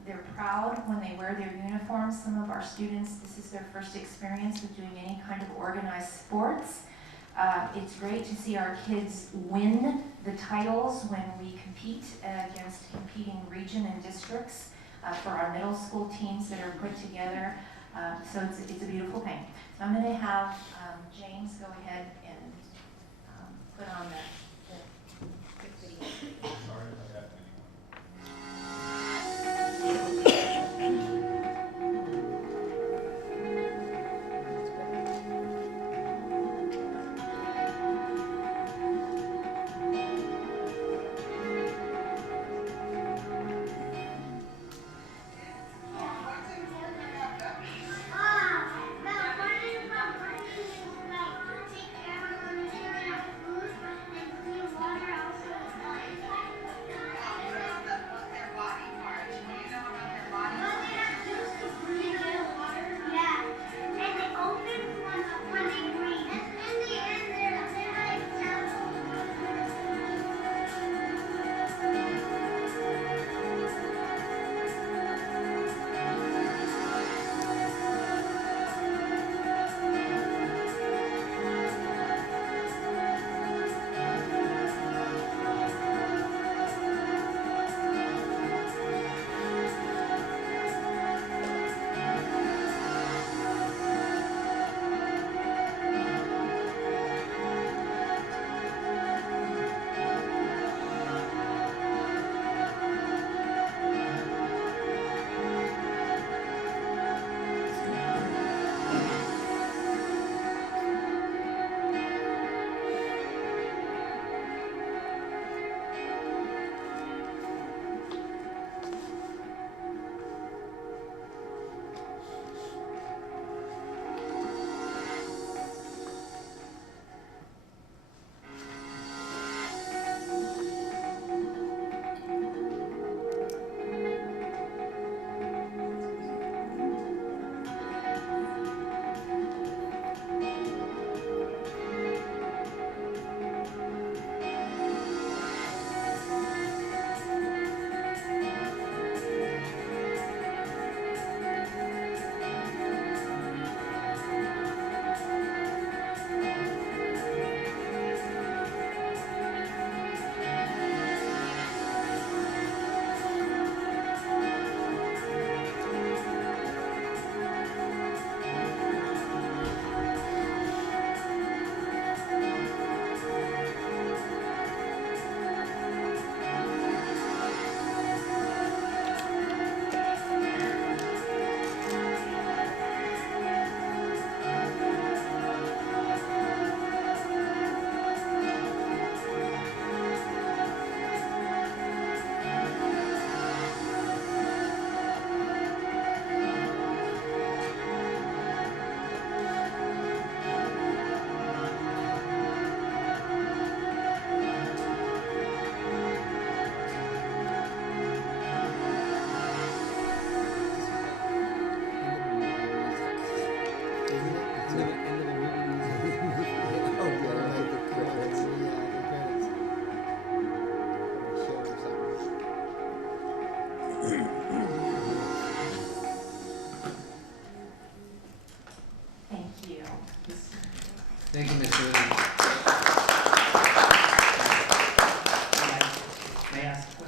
They're proud when they wear their uniforms. Some of our students, this is their first experience with doing any kind of organized sports. It's great to see our kids win the titles when we compete against competing region and districts for our middle school teams that are put together. So it's a beautiful thing. So I'm going to have James go ahead and put on the quick video. Sorry about that.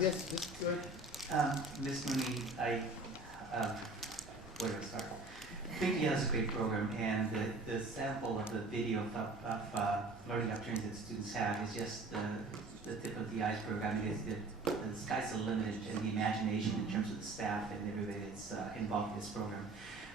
Yes, just go ahead. Ms. Mooney, where do I start? I think he has a great program, and the sample of the video of learning opportunities that students have is just the tip of the iceberg. I mean, the sky's the limit in the imagination in terms of the staff and everybody that's involved in this program.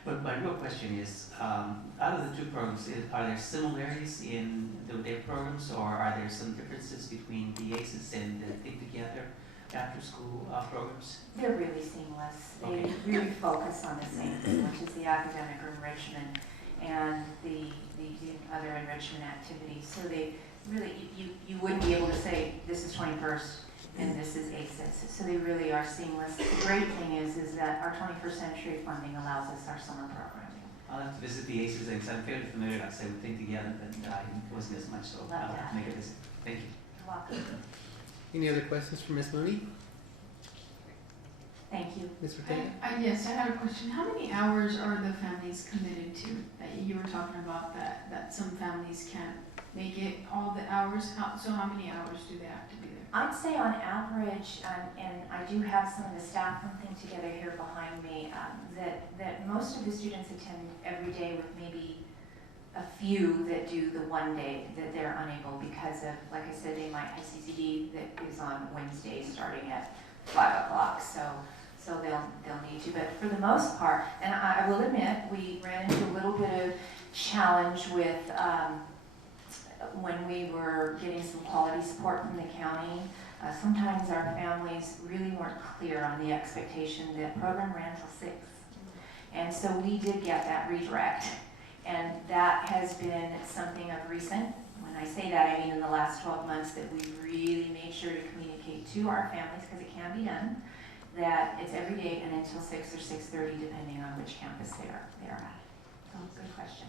But my real question is, out of the two programs, are there similarities in their programs, or are there some differences between the ACES and the Think Together after-school programs? They're really seamless. They Okay. really focus on the same thing, which is the academic enrichment and the other enrichment activities. So they really, you wouldn't be able to say, this is 21st and this is ACES. So they really are seamless. The great thing is that our 21st century funding allows us our summer programming. I'll have to visit the ACES because I'm fairly familiar, like I said, with Think Together, but it wasn't as much, so I'll have to make a visit. Thank you. You're welcome. Any other questions for Ms. Mooney? Thank you. Ms. Ortega? Yes, I had a question. How many hours are the families committed to? That you were talking about that some families can't make it all the hours. So how many hours do they have to be there? I'd say on average, and I do have some of the staff from Think Together here behind me, that most of the students attend every day with maybe a few that do the one day that they're unable because of, like I said, they might have CCD that is on Wednesday starting at 5 o'clock. So they'll need to. But for the most part, and I will admit, we ran into a little bit of challenge with when we were getting some quality support from the county. Sometimes our families really weren't clear on the expectation that program ran till 6. And so we did get that redirect. And that has been something of recent. When I say that, I mean in the last 12 months that we really made sure to communicate to our families, because it can be done, that it's every day and until 6 or 6:30, depending on which campus they're at. So, good question.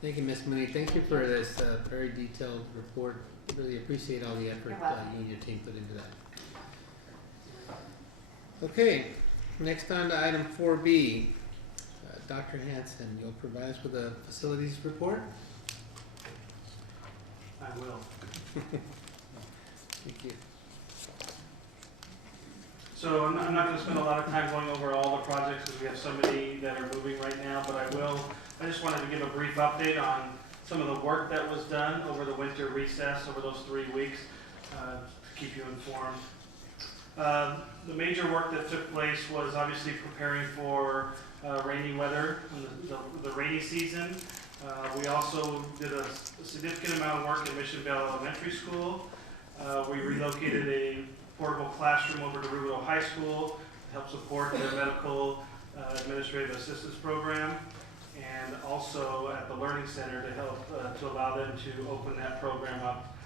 Thank you, Ms. Mooney. Thank you for this very detailed report. Really appreciate all the effort You're welcome. you and your team put into that. Okay, next on to item 4B. Dr. Hanson, you'll provide us with a facilities report? I will. Thank you. So I'm not going to spend a lot of time going over all the projects because we have so many that are moving right now, but I just wanted to give a brief update on some of the work that was done over the winter recess over those 3 weeks to keep you informed. The major work that took place was obviously preparing for rainy weather, the rainy season. We also did a significant amount of work at Mission Vale Elementary School. We relocated a portable classroom over to Rubidoux High School to help support their medical administrative assistance program, and also at the Learning Center to help to allow them to open that program up,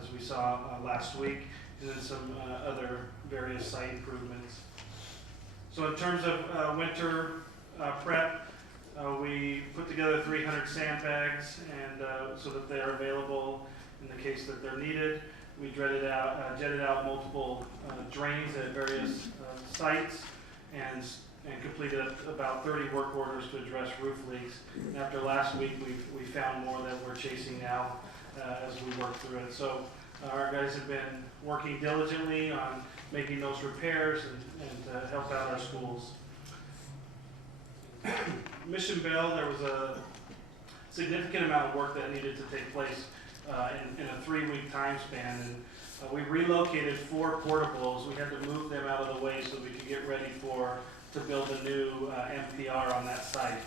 as we saw last week, and then some other various site improvements. So in terms of winter prep, we put together 300 sandbags and so that they are available in the case that they're needed. We jetted out multiple drains at various sites and completed about 30 work orders to address roof leaks. And after last week, we found more that we're chasing now as we work through it. So our guys have been working diligently on making those repairs and help out our schools. Mission Vale, there was a significant amount of work that needed to take place in a 3-week time span. And we relocated 4 portables. We had to move them out of the way so we could get ready to build a new MPR on that site.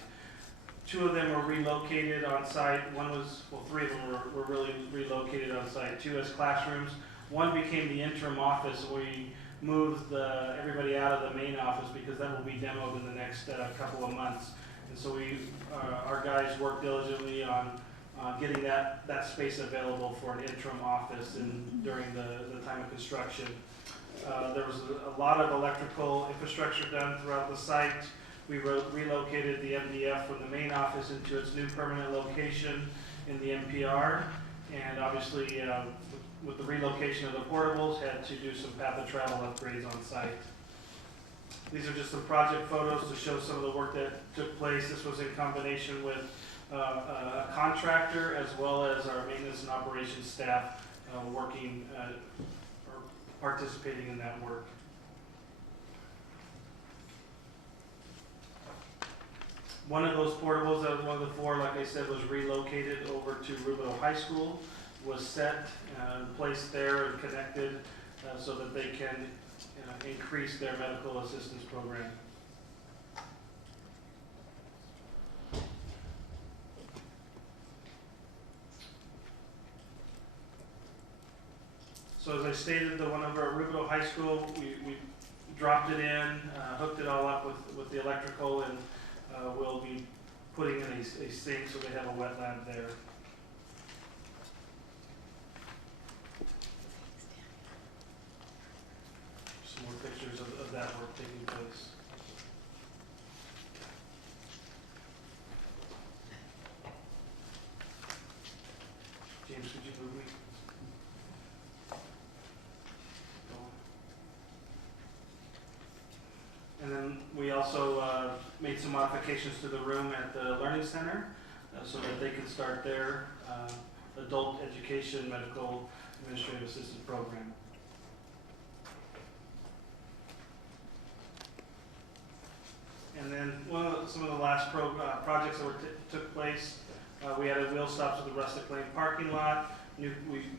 2 of them were relocated on site. 3 of them were really relocated on site. 2 as classrooms. 1 became the interim office. We moved everybody out of the main office because that will be demoed in the next couple of months. And so our guys worked diligently on getting that space available for an interim office during the time of construction. There was a lot of electrical infrastructure done throughout the site. We relocated the MDF from the main office into its new permanent location in the MPR. And obviously, with the relocation of the portables, had to do some path of travel upgrades on site. These are just some project photos to show some of the work that took place. This was in combination with a contractor as well as our maintenance and operations staff working or participating in that work. One of those portables, that was one of the four, like I said, was relocated over to Rubidoux High School, was set and placed there and connected so that they can increase their medical assistance program. So as I stated, the one over at Rubidoux High School, we dropped it in, hooked it all up with the electrical, and we'll be putting in a sink so they have a wet lab there. Some more pictures of that work taking place. James, could you move me? And then we also made some modifications to the room at the Learning Center so that they can start their adult education medical administrative assistant program. And then some of the last projects that took place, we added wheel stops at the Rustic Lane parking lot. We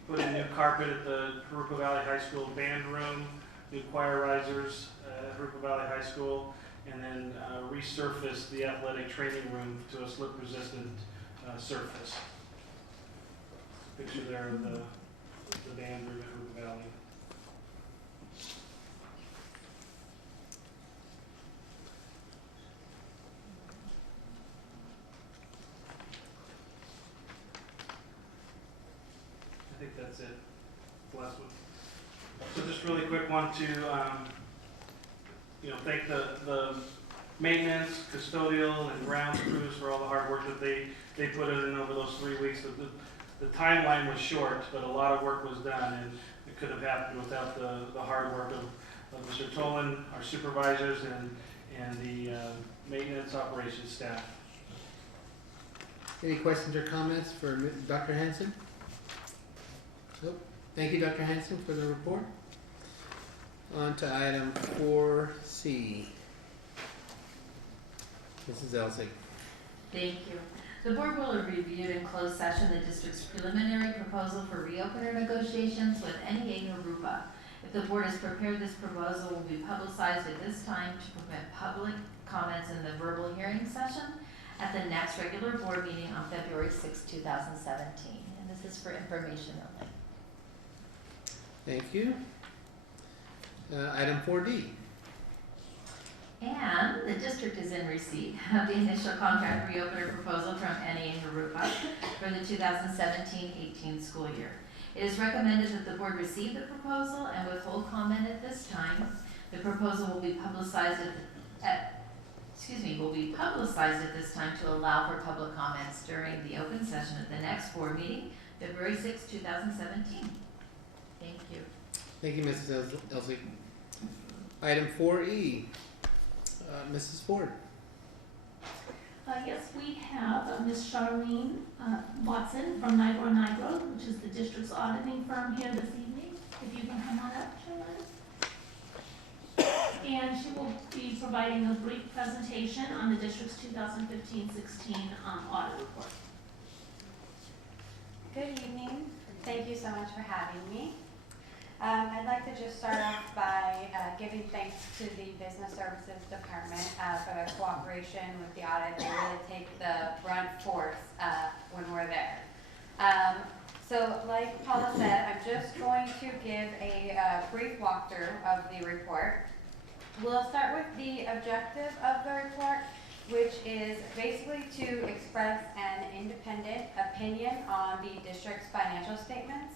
put in new carpet at the Jurupa Valley High School band room, new choir risers at Jurupa Valley High School, and then resurfaced the athletic training room to a slip-resistant surface. Picture there of the band room at Jurupa Valley. I think that's it. The last one. So just really quick, want to thank the maintenance, custodial, and grounds crews for all the hard work that they put in over those 3 weeks. The timeline was short, but a lot of work was done, and it couldn't have happened without the hard work of Mr. Tolan, our supervisors, and the maintenance operations staff. Any questions or comments for Dr. Hanson? Nope. Thank you, Dr. Hanson, for the report. On to item 4C. Mrs. Elsig. Thank you. The board will have reviewed in closed session the district's preliminary proposal for reopener negotiations with NEA Jurupa. If the board has prepared, this proposal will be publicized at this time to permit public comments in the verbal hearing session at the next regular board meeting on February 6, 2017. And this is for information only. Thank you. Item 4D. And the district is in receipt of the initial contract reopener proposal from NEA Jurupa for the 2017-18 school year. It is recommended that the board receive the proposal and withhold comment at this time. The proposal will be publicized will be publicized at this time to allow for public comments during the open session at the next board meeting, February 6, 2017. Thank you. Thank you, Mrs. Elsig. Item 4E. Mrs. Ford. Yes, we have Ms. Charlene Watson from Nigro, which is the district's auditing firm here this evening. If you can come on up, Charlene. And she will be providing a brief presentation on the district's 2015-16 audit report. Good evening. Thank you so much for having me. I'd like to just start off by giving thanks to the Business Services Department for their cooperation with the audit. They really take the brunt force when we're there. So like Paula said, I'm just going to give a brief walkthrough of the report. We'll start with the objective of the report, which is basically to express an independent opinion on the district's financial statements,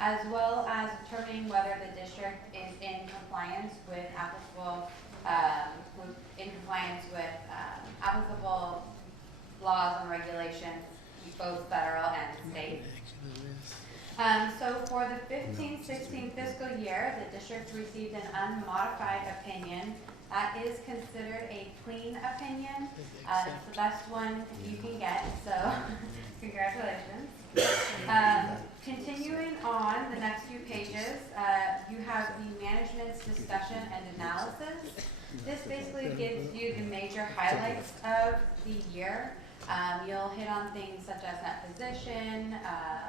as well as determining whether the district is in compliance with applicable applicable laws and regulations, both federal and state. So for the 15-16 fiscal year, the district received an unmodified opinion. That is considered a clean opinion. It's the best one you can get, so congratulations. Continuing on the next few pages, you have the management's discussion and analysis. This basically gives you the major highlights of the year. You'll hit on things such as net position,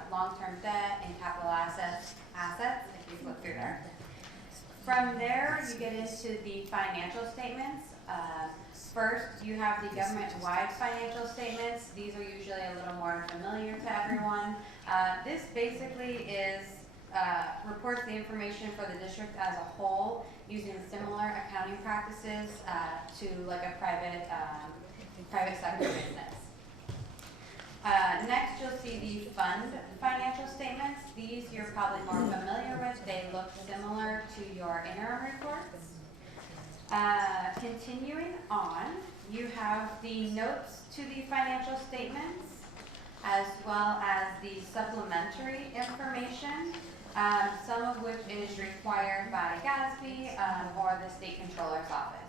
long-term debt, and capital assets if you flip through there. From there, you get into the financial statements. First, you have the government-wide financial statements. These are usually a little more familiar to everyone. This basically reports the information for the district as a whole using similar accounting practices to like a private sector business. Next, you'll see the fund financial statements. These you're probably more familiar with. They look similar to your interim reports. Continuing on, you have the notes to the financial statements as well as the supplementary information, some of which is required by GASB or the State Controller's Office.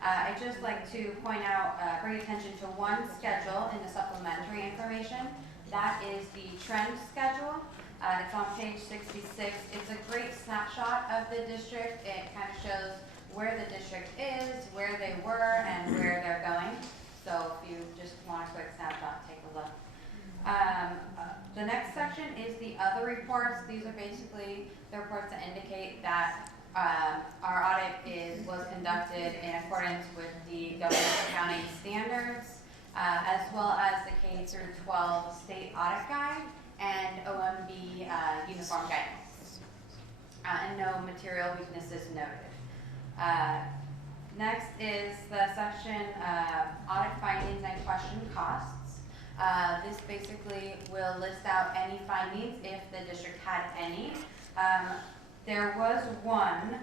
I'd just like to point out, bring attention to one schedule in the supplementary information. That is the trend schedule. It's on page 66. It's a great snapshot of the district. It kind of shows where the district is, where they were, and where they're going. So if you just want a quick snapshot, take a look. The next section is the other reports. These are basically the reports that indicate that our audit was conducted in accordance with the government accounting standards, as well as the K through 12 state audit guide and OMB uniform guidance. And no material weaknesses noted. Next is the section audit findings and question costs. This basically will list out any findings if the district had any. There was one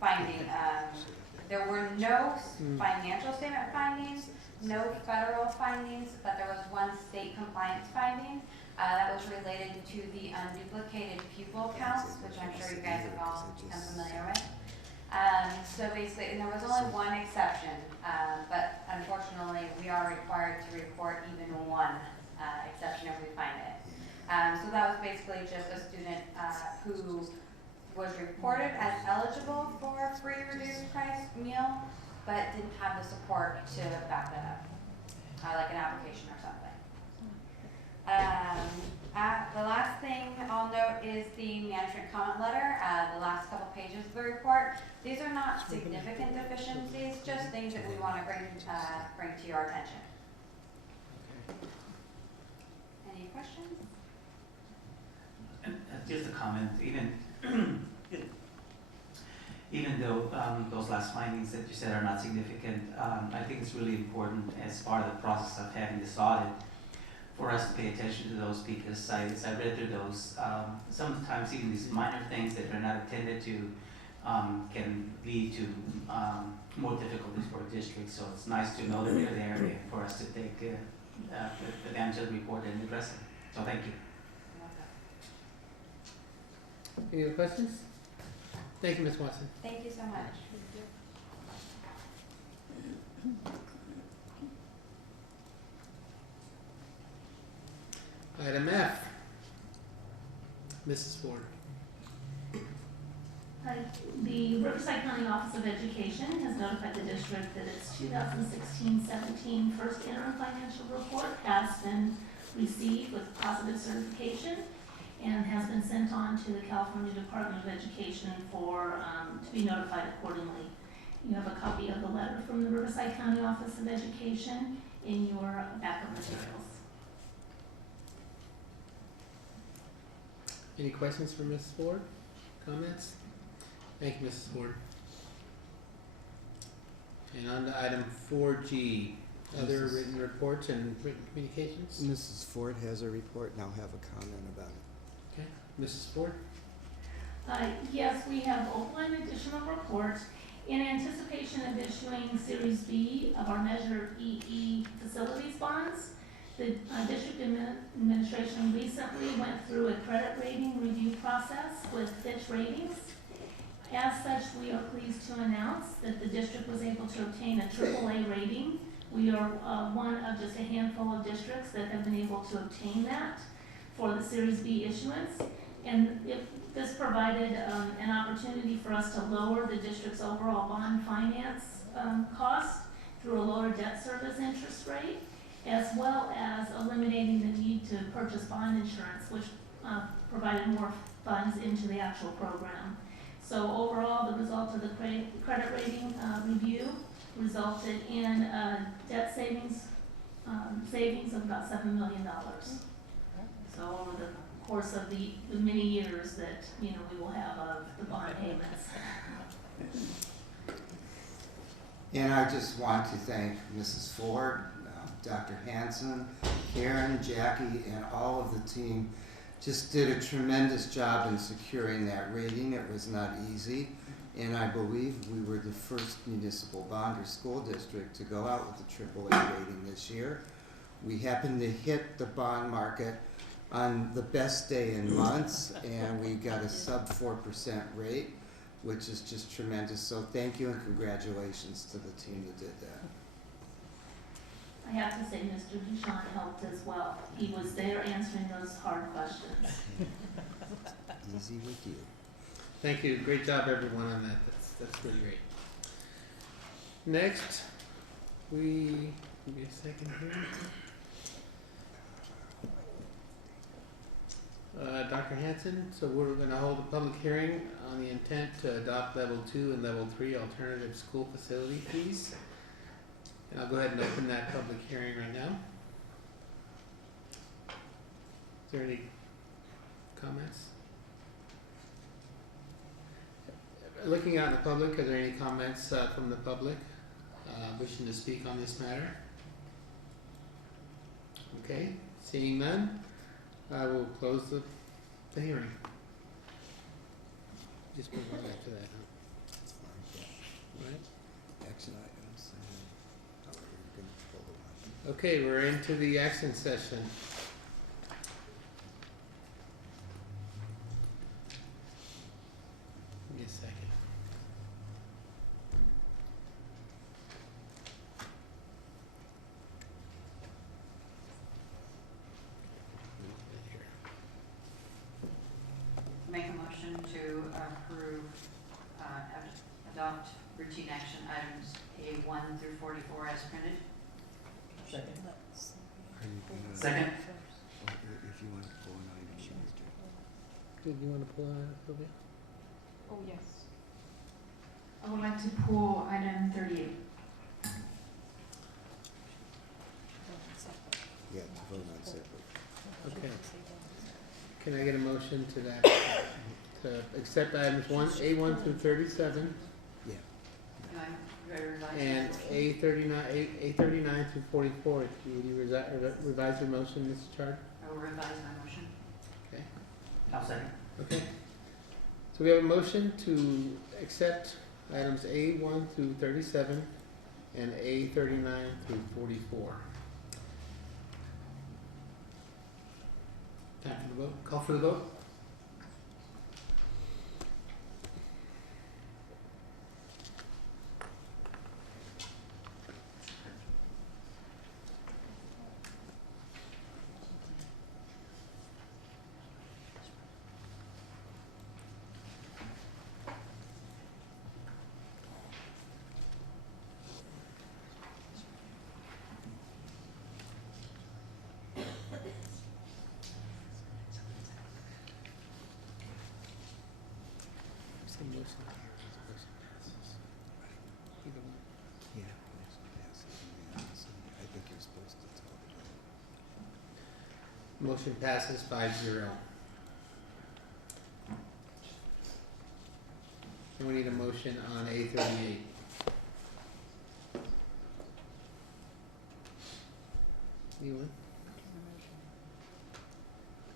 finding. There were no financial statement findings, no federal findings, but there was one state compliance finding that was related to the unduplicated pupil counts, which I'm sure you guys have all become familiar with. So basically, and there was only one exception, but unfortunately, we are required to report even one exception if we find it. So that was basically just a student who was reported as eligible for a free reduced price meal, but didn't have the support to back that up, like an application or something. The last thing I'll note is the management comment letter, the last couple pages of the report. These are not significant deficiencies, just things that we want to bring to your attention. Any questions? Just a comment, even though those last findings that you said are not significant, I think it's really important as part of the process of having this audit for us to pay attention to those, because as I read through those, sometimes even these minor things that are not attended to can lead to more difficulties for a district. So it's nice to know that they're there and for us to take advantage of the report and address it. So thank you. Any other questions? Thank you, Ms. Watson. Thank you so much. Item F. Mrs. Ford. The Riverside County Office of Education has notified the district that its 2016-17 first interim financial report has been received with positive certification and has been sent on to the California Department of Education for to be notified accordingly. You have a copy of the letter from the Riverside County Office of Education in your backup materials. Any questions for Mrs. Ford? Comments? Thank you, Mrs. Ford. And on to item 4G, other written reports and written communications. Mrs. Ford has a report, and I'll have a comment about it. Okay, Mrs. Ford. Yes, we have one additional report. In anticipation of issuing Series B of our Measure EE facilities bonds, the district administration recently went through a credit rating review process with Fitch Ratings. As such, we are pleased to announce that the district was able to obtain a AAA rating. We are one of just a handful of districts that have been able to obtain that for the Series B issuance. And if this provided an opportunity for us to lower the district's overall bond finance cost through a lower debt service interest rate, as well as eliminating the need to purchase bond insurance, which provided more funds into the actual program. So overall, the result of the credit rating review resulted in debt savings of about $7 million. So over the course of the many years that, we will have of the bond payments. And I just want to thank Mrs. Ford, Dr. Hanson, Karen, Jackie, and all of the team. Just did a tremendous job in securing that rating. It was not easy, and I believe we were the first municipal bond or school district to go out with the AAA rating this year. We happened to hit the bond market on the best day in months, and we got a sub 4% rate, which is just tremendous. So thank you and congratulations to the team that did that. I have to say Mr. Duchamp helped as well. He was there answering those hard questions. Easy with you. Thank you. Great job, everyone, on that. That's really great. Next, give me a second here. Dr. Hanson, so we're going to hold a public hearing on the intent to adopt level 2 and level 3 alternative school facility fees. And I'll go ahead and open that public hearing right now. Is there any comments? Looking out in the public, are there any comments from the public wishing to speak on this matter? Okay, seeing none, I will close the hearing. Just move on back to that, huh? Right? Action items. And however you're going to pull the one. Okay, we're into the action session. Give me a second. Make a motion to approve, adopt routine action items A1 through 44 as printed. Second. Second. If you want to pull an item, she was doing. Did you want to pull out, Sylvia? Oh, yes. I would like to pull item 38. Yeah, vote on separate. Okay. Can I get a motion to that, to accept items A1 through 37 Yeah. Do I revise my and motion? A39 through 44? Would you revise your motion, Mrs. Chard? I will revise my motion. Okay. I'll second. Okay. So we have a motion to accept items A1 through 37 and A39 through 44. Time for the vote. Call for the vote. Yeah, I think you're supposed to talk about it. Motion passes 5-0. And we need a motion on A38. Anyone?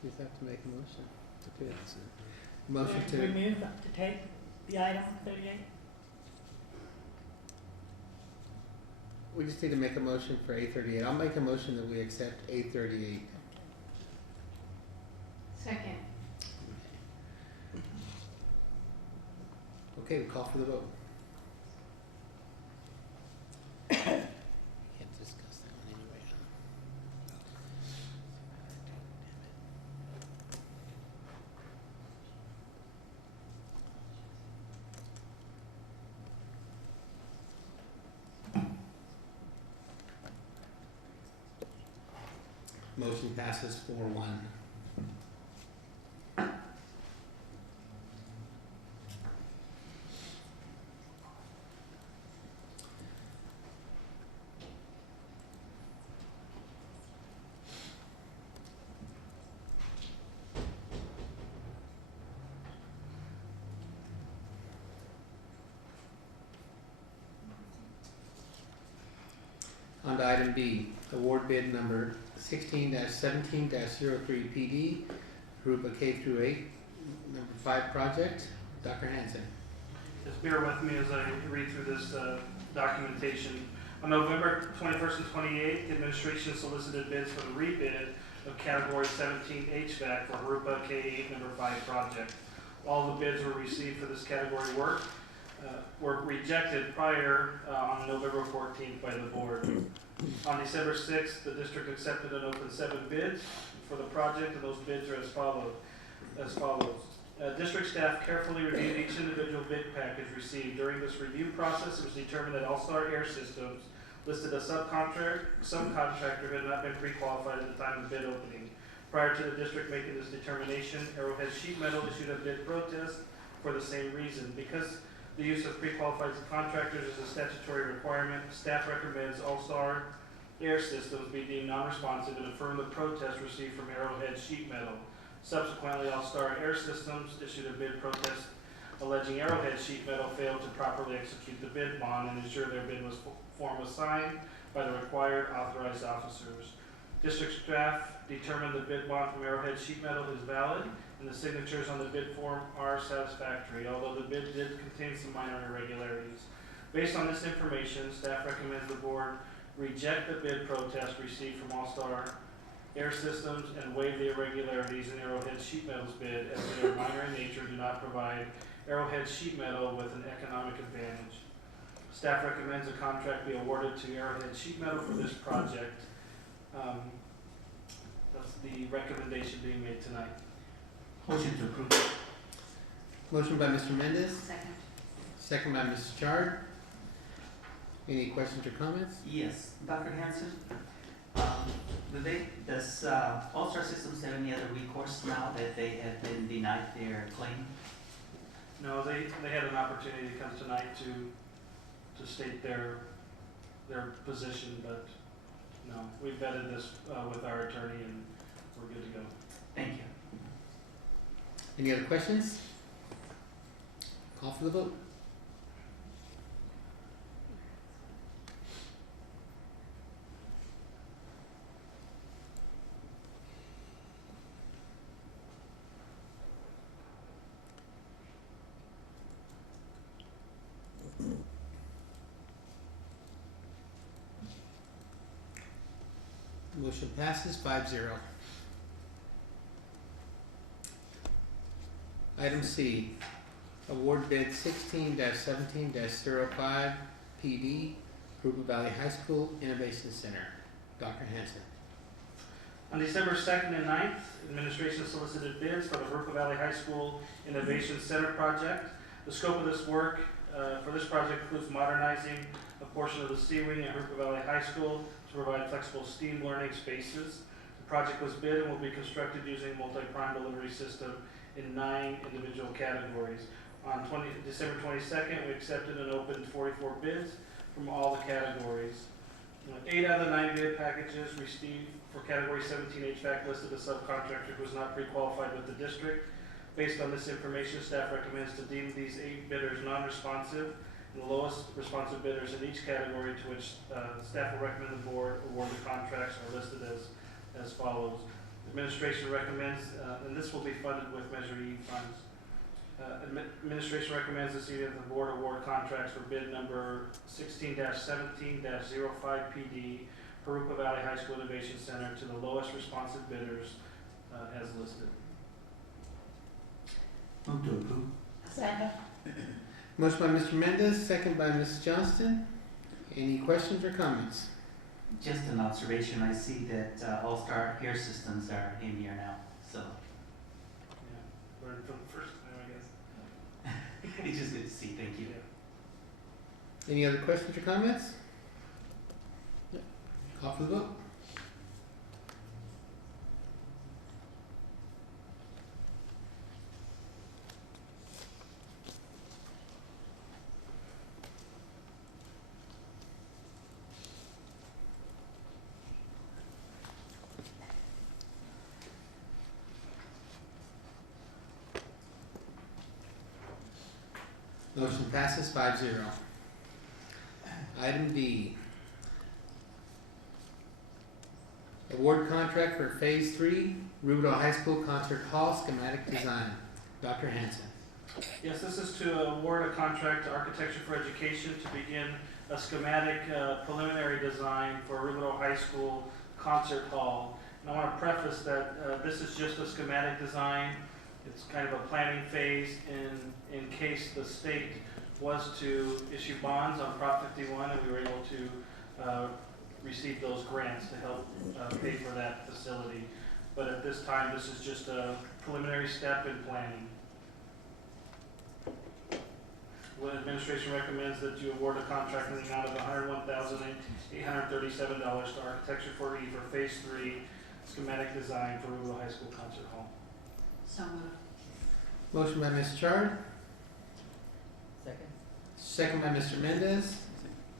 You have to make a motion. To pass it. Motion to, Remove, to take the item 38? we just need to make a motion for A38. I'll make a motion that we accept A38. Second. Okay, we call for the vote. Can't discuss that one anyway, huh? Motion passes 4-1. On to item B, award bid number 16-17-03 PD, Jurupa K through 8, number 5 project. Dr. Hanson. Just bear with me as I read through this documentation. On November 21st and 28th, the administration solicited bids for the rebid of Category 17 HVAC for Jurupa K8 number 5 project. All the bids were received for this category work were rejected prior on November 14th by the board. On December 6th, the district accepted and opened 7 bids for the project, and those bids are as follows. District staff carefully reviewed each individual bid package received. During this review process, it was determined that All-Star Air Systems listed a subcontractor who had not been pre-qualified at the time of bid opening. Prior to the district making this determination, Arrowhead Sheet Metal issued a bid protest for the same reason. Because the use of pre-qualified contractors is a statutory requirement, staff recommends All-Star Air Systems be deemed non-responsive and affirm the protest received from Arrowhead Sheet Metal. Subsequently, All-Star Air Systems issued a bid protest alleging Arrowhead Sheet Metal failed to properly execute the bid bond and ensure their bid form was signed by the required authorized officers. District staff determined the bid bond from Arrowhead Sheet Metal is valid and the signatures on the bid form are satisfactory, although the bid did contain some minor irregularities. Based on this information, staff recommends the board reject the bid protest received from All-Star Air Systems and waive the irregularities in Arrowhead Sheet Metal's bid as they are minor in nature, do not provide Arrowhead Sheet Metal with an economic advantage. Staff recommends a contract be awarded to Arrowhead Sheet Metal for this project. That's the recommendation being made tonight. Motion to approve. Motion by Mr. Mendez, Second. second by Mrs. Chard. Any questions or comments? Yes, Dr. Hanson, does All-Star Systems have any other recourse now that they have been denied their claim? No, they had an opportunity to come tonight to state their position, but no, we vetted this with our attorney and we're good to go. Thank you. Any other questions? Call for the vote. Motion passes 5-0. Item C, award bid 16-17-05 PD, Jurupa Valley High School Innovation Center. Dr. Hanson. On December 2nd and 9th, administration solicited bids for the Jurupa Valley High School Innovation Center project. The scope of this work for this project includes modernizing a portion of the C wing at Jurupa Valley High School to provide flexible STEAM learning spaces. The project was bid and will be constructed using a multi-prime delivery system in 9 individual categories. On December 22nd, we accepted and opened 44 bids from all the categories. 8 out of the 9 bid packages received for Category 17 HVAC listed a subcontractor who was not pre-qualified with the district. Based on this information, staff recommends to deem these 8 bidders non-responsive and the lowest responsive bidders in each category to which staff will recommend the board award the contracts are listed as follows. Administration recommends, and this will be funded with Measure E funds. Administration recommends this evening that the board award contracts for bid number 16-17-05 PD, Jurupa Valley High School Innovation Center to the lowest responsive bidders as listed. Move to approve. Second. Motion by Mr. Mendez, second by Ms. Johnston. Any questions or comments? Just an observation, I see that All-Star Air Systems are in here now, so Yeah, learned from the first time, I guess. it's just good to see, thank you. Any other questions or comments? Call for the vote. Motion passes 5-0. Item D. Award contract for Phase 3, Rubendale High School Concert Hall schematic design. Dr. Hanson. Yes, this is to award a contract to Architecture for Education to begin a schematic preliminary design for Rubendale High School Concert Hall. And I want to preface that this is just a schematic design. It's kind of a planning phase in case the state was to issue bonds on Prop 51 and we were able to receive those grants to help pay for that facility. But at this time, this is just a preliminary step in planning. What administration recommends that you award a contract in the amount of $101,837 to Architecture for E for Phase 3 schematic design for Rubendale High School Concert Hall. So moved. Motion by Ms. Chard, Second. second by Mr. Mendez.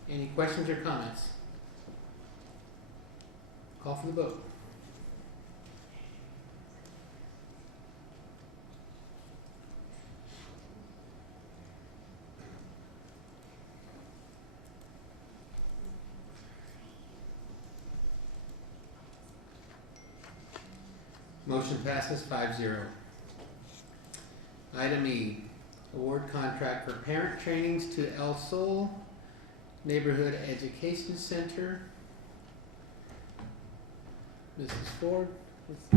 Any questions or comments? Call for the vote. Motion passes 5-0. Item E, award contract for parent trainings to El Sol Neighborhood Education Center. Mrs. Ford.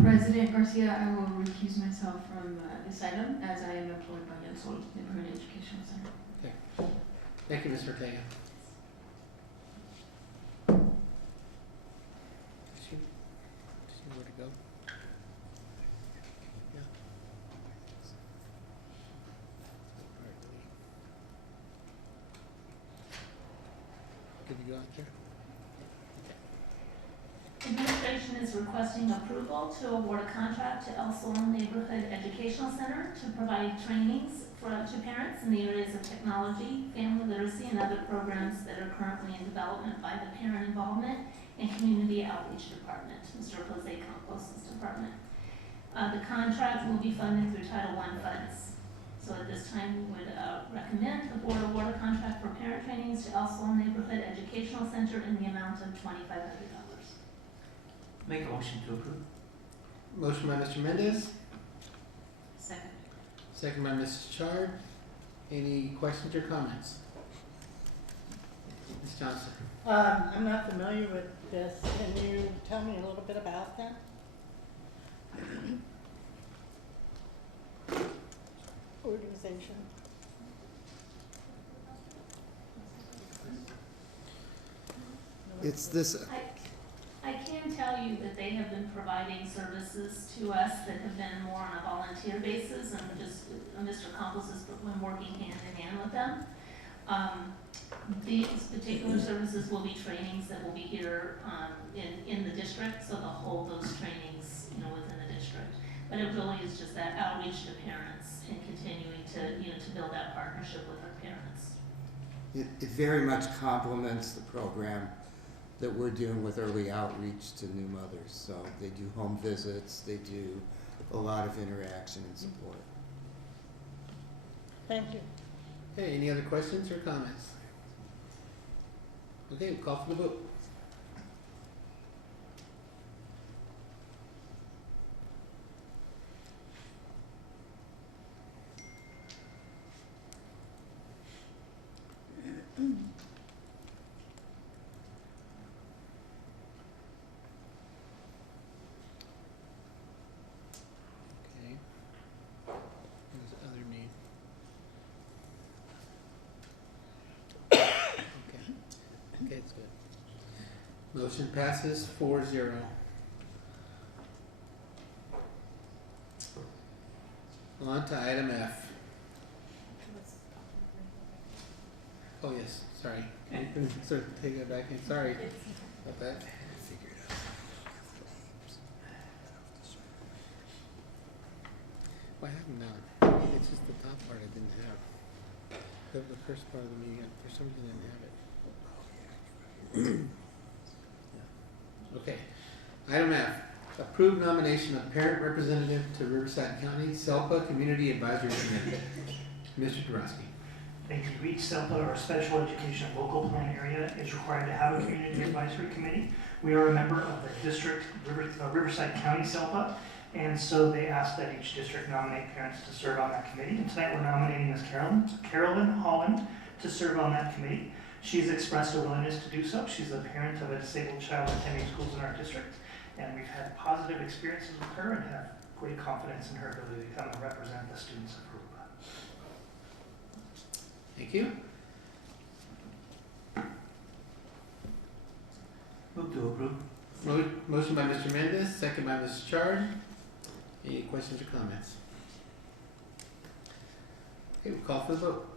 President Garcia, I will recuse myself from this item as I am employed by El Sol Neighborhood Educational Center. Thank you, Ms. Ortega. She where to go? Yeah. Can you go out there? Administration is requesting approval to award a contract to El Sol Neighborhood Educational Center to provide trainings to parents in the areas of technology, family literacy, and other programs that are currently in development by the Parent Involvement and Community Outreach Department, Mr. Jose Campos' department. The contract will be funded through Title I funds. So at this time, we would recommend the board award a contract for parent trainings to El Sol Neighborhood Educational Center in the amount of $2,500. Make a motion to approve. Motion by Mr. Mendez, Second. second by Mrs. Chard. Any questions or comments? Ms. Johnson. I'm not familiar with this. Can you tell me a little bit about that? Organization. It's this, I can tell you that they have been providing services to us that have been more on a volunteer basis, and just Mr. Campos has been working hand in hand with them. These particular services will be trainings that will be here in the district, so they'll hold those trainings, within the district. But it really is just that outreach to parents and continuing to build that partnership with our parents. it very much complements the program that we're doing with early outreach to new mothers. So they do home visits, they do a lot of interaction and support. Thank you. Okay, any other questions or comments? Okay, we'll call for the vote. Okay. There's the other name. Okay, it's good. Motion passes 4-0. On to item F. Oh, yes, sorry. Sort of take that back in. Sorry about that. Well, I have them now. It's just the top part I didn't have. The first part of the meeting, for some reason I didn't have it. Okay. Item F. Approved nomination of parent representative to Riverside County SELPA Community Advisory Committee. Mr. Durowski. Thank you. Each SELPA or Special Education Local Plan area is required to have a community advisory committee. We are a member of the district, Riverside County SELPA, and so they ask that each district nominate parents to serve on that committee. And tonight we're nominating Ms. Carolyn Holland to serve on that committee. She's expressed a willingness to do so. She's the parent of a disabled child attending schools in our district, and we've had positive experiences with her and have great confidence in her ability to come and represent the students of Jurupa. Thank you. Move to approve. Motion by Mr. Mendez, second by Mrs. Chard. Any questions or comments? Okay, we'll call for the vote.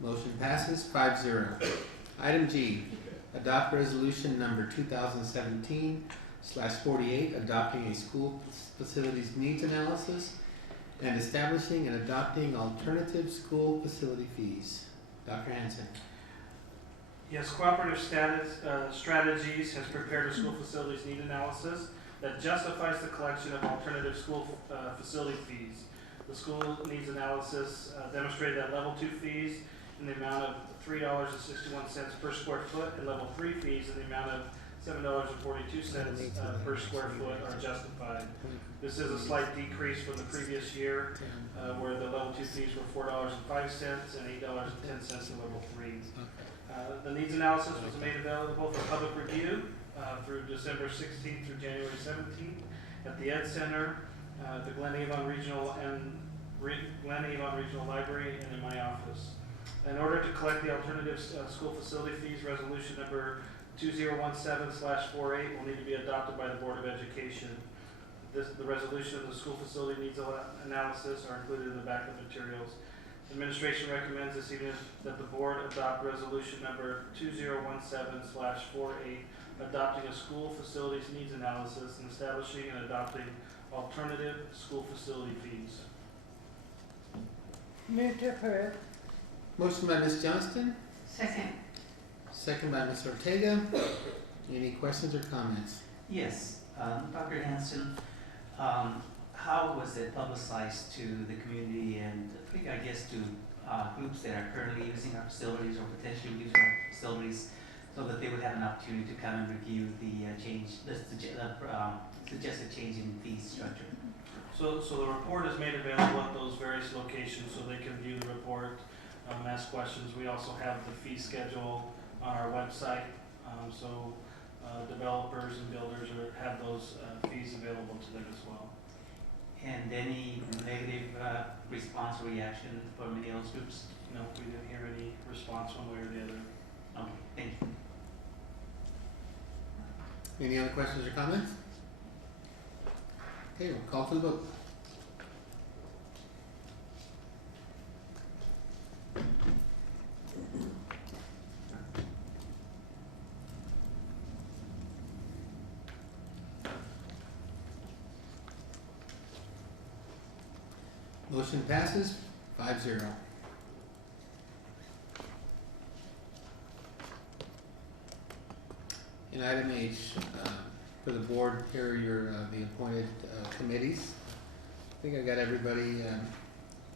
Motion passes 5-0. Item G, adopt resolution number 2017/48, adopting a school facilities needs analysis and establishing and adopting alternative school facility fees. Dr. Hanson. Yes, Cooperative Strategies has prepared a school facilities need analysis that justifies the collection of alternative school facility fees. The school needs analysis demonstrated that level 2 fees in the amount of $3.61 per square foot and level 3 fees in the amount of $7.42 per square foot are justified. This is a slight decrease from the previous year where the level 2 fees were $4.05 and $8.10 in level 3. The needs analysis was made available for public review through December 16th through January 17th at the Ed Center, the Glen Avon Regional Library, and in my office. In order to collect the alternative school facility fees, resolution number 2017/48 will need to be adopted by the Board of Education. The resolution of the school facility needs analysis are included in the back of the materials. Administration recommends this evening that the board adopt resolution number 2017/48, adopting a school facilities needs analysis and establishing and adopting alternative school facility fees. Move to approve. Motion by Ms. Johnston, Second. second by Ms. Ortega. Any questions or comments? Yes, Dr. Hanson, how was it publicized to the community and I guess to groups that are currently using our facilities or potentially using our facilities so that they would have an opportunity to come and review the suggested change in fee structure? So the report is made available at those various locations so they can view the report, ask questions. We also have the fee schedule on our website, so developers and builders have those fees available to them as well. And any negative response or reaction from any of those groups? No, we didn't hear any response one way or the other. Okay, thank you. Any other questions or comments? Okay, we'll call for the vote. Motion passes 5-0. In item H, for the board, here are your the appointed committees. I think I got everybody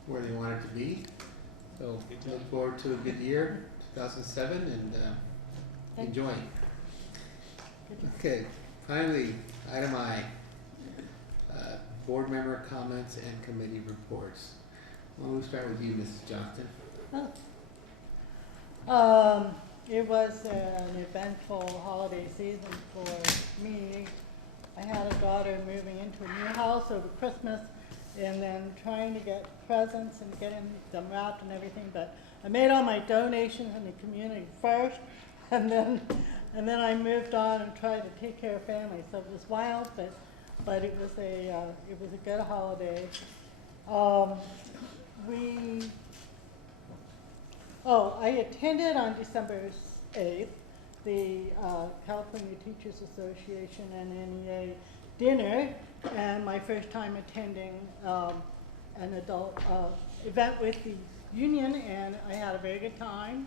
where they wanted to be. So look forward to a good year, 2007, and enjoy. Okay, finally, item I. Board member comments and committee reports. Well, we'll start with you, Mrs. Johnston. It was an eventful holiday season for me. I had a daughter moving into a new house over Christmas and then trying to get presents and getting them wrapped and everything, but I made all my donations in the community first and then I moved on and tried to take care of family. So it was wild, but it was a good holiday. I attended on December 8th the California Teachers Association and NEA dinner, and my first time attending an adult event with the union, and I had a very good time.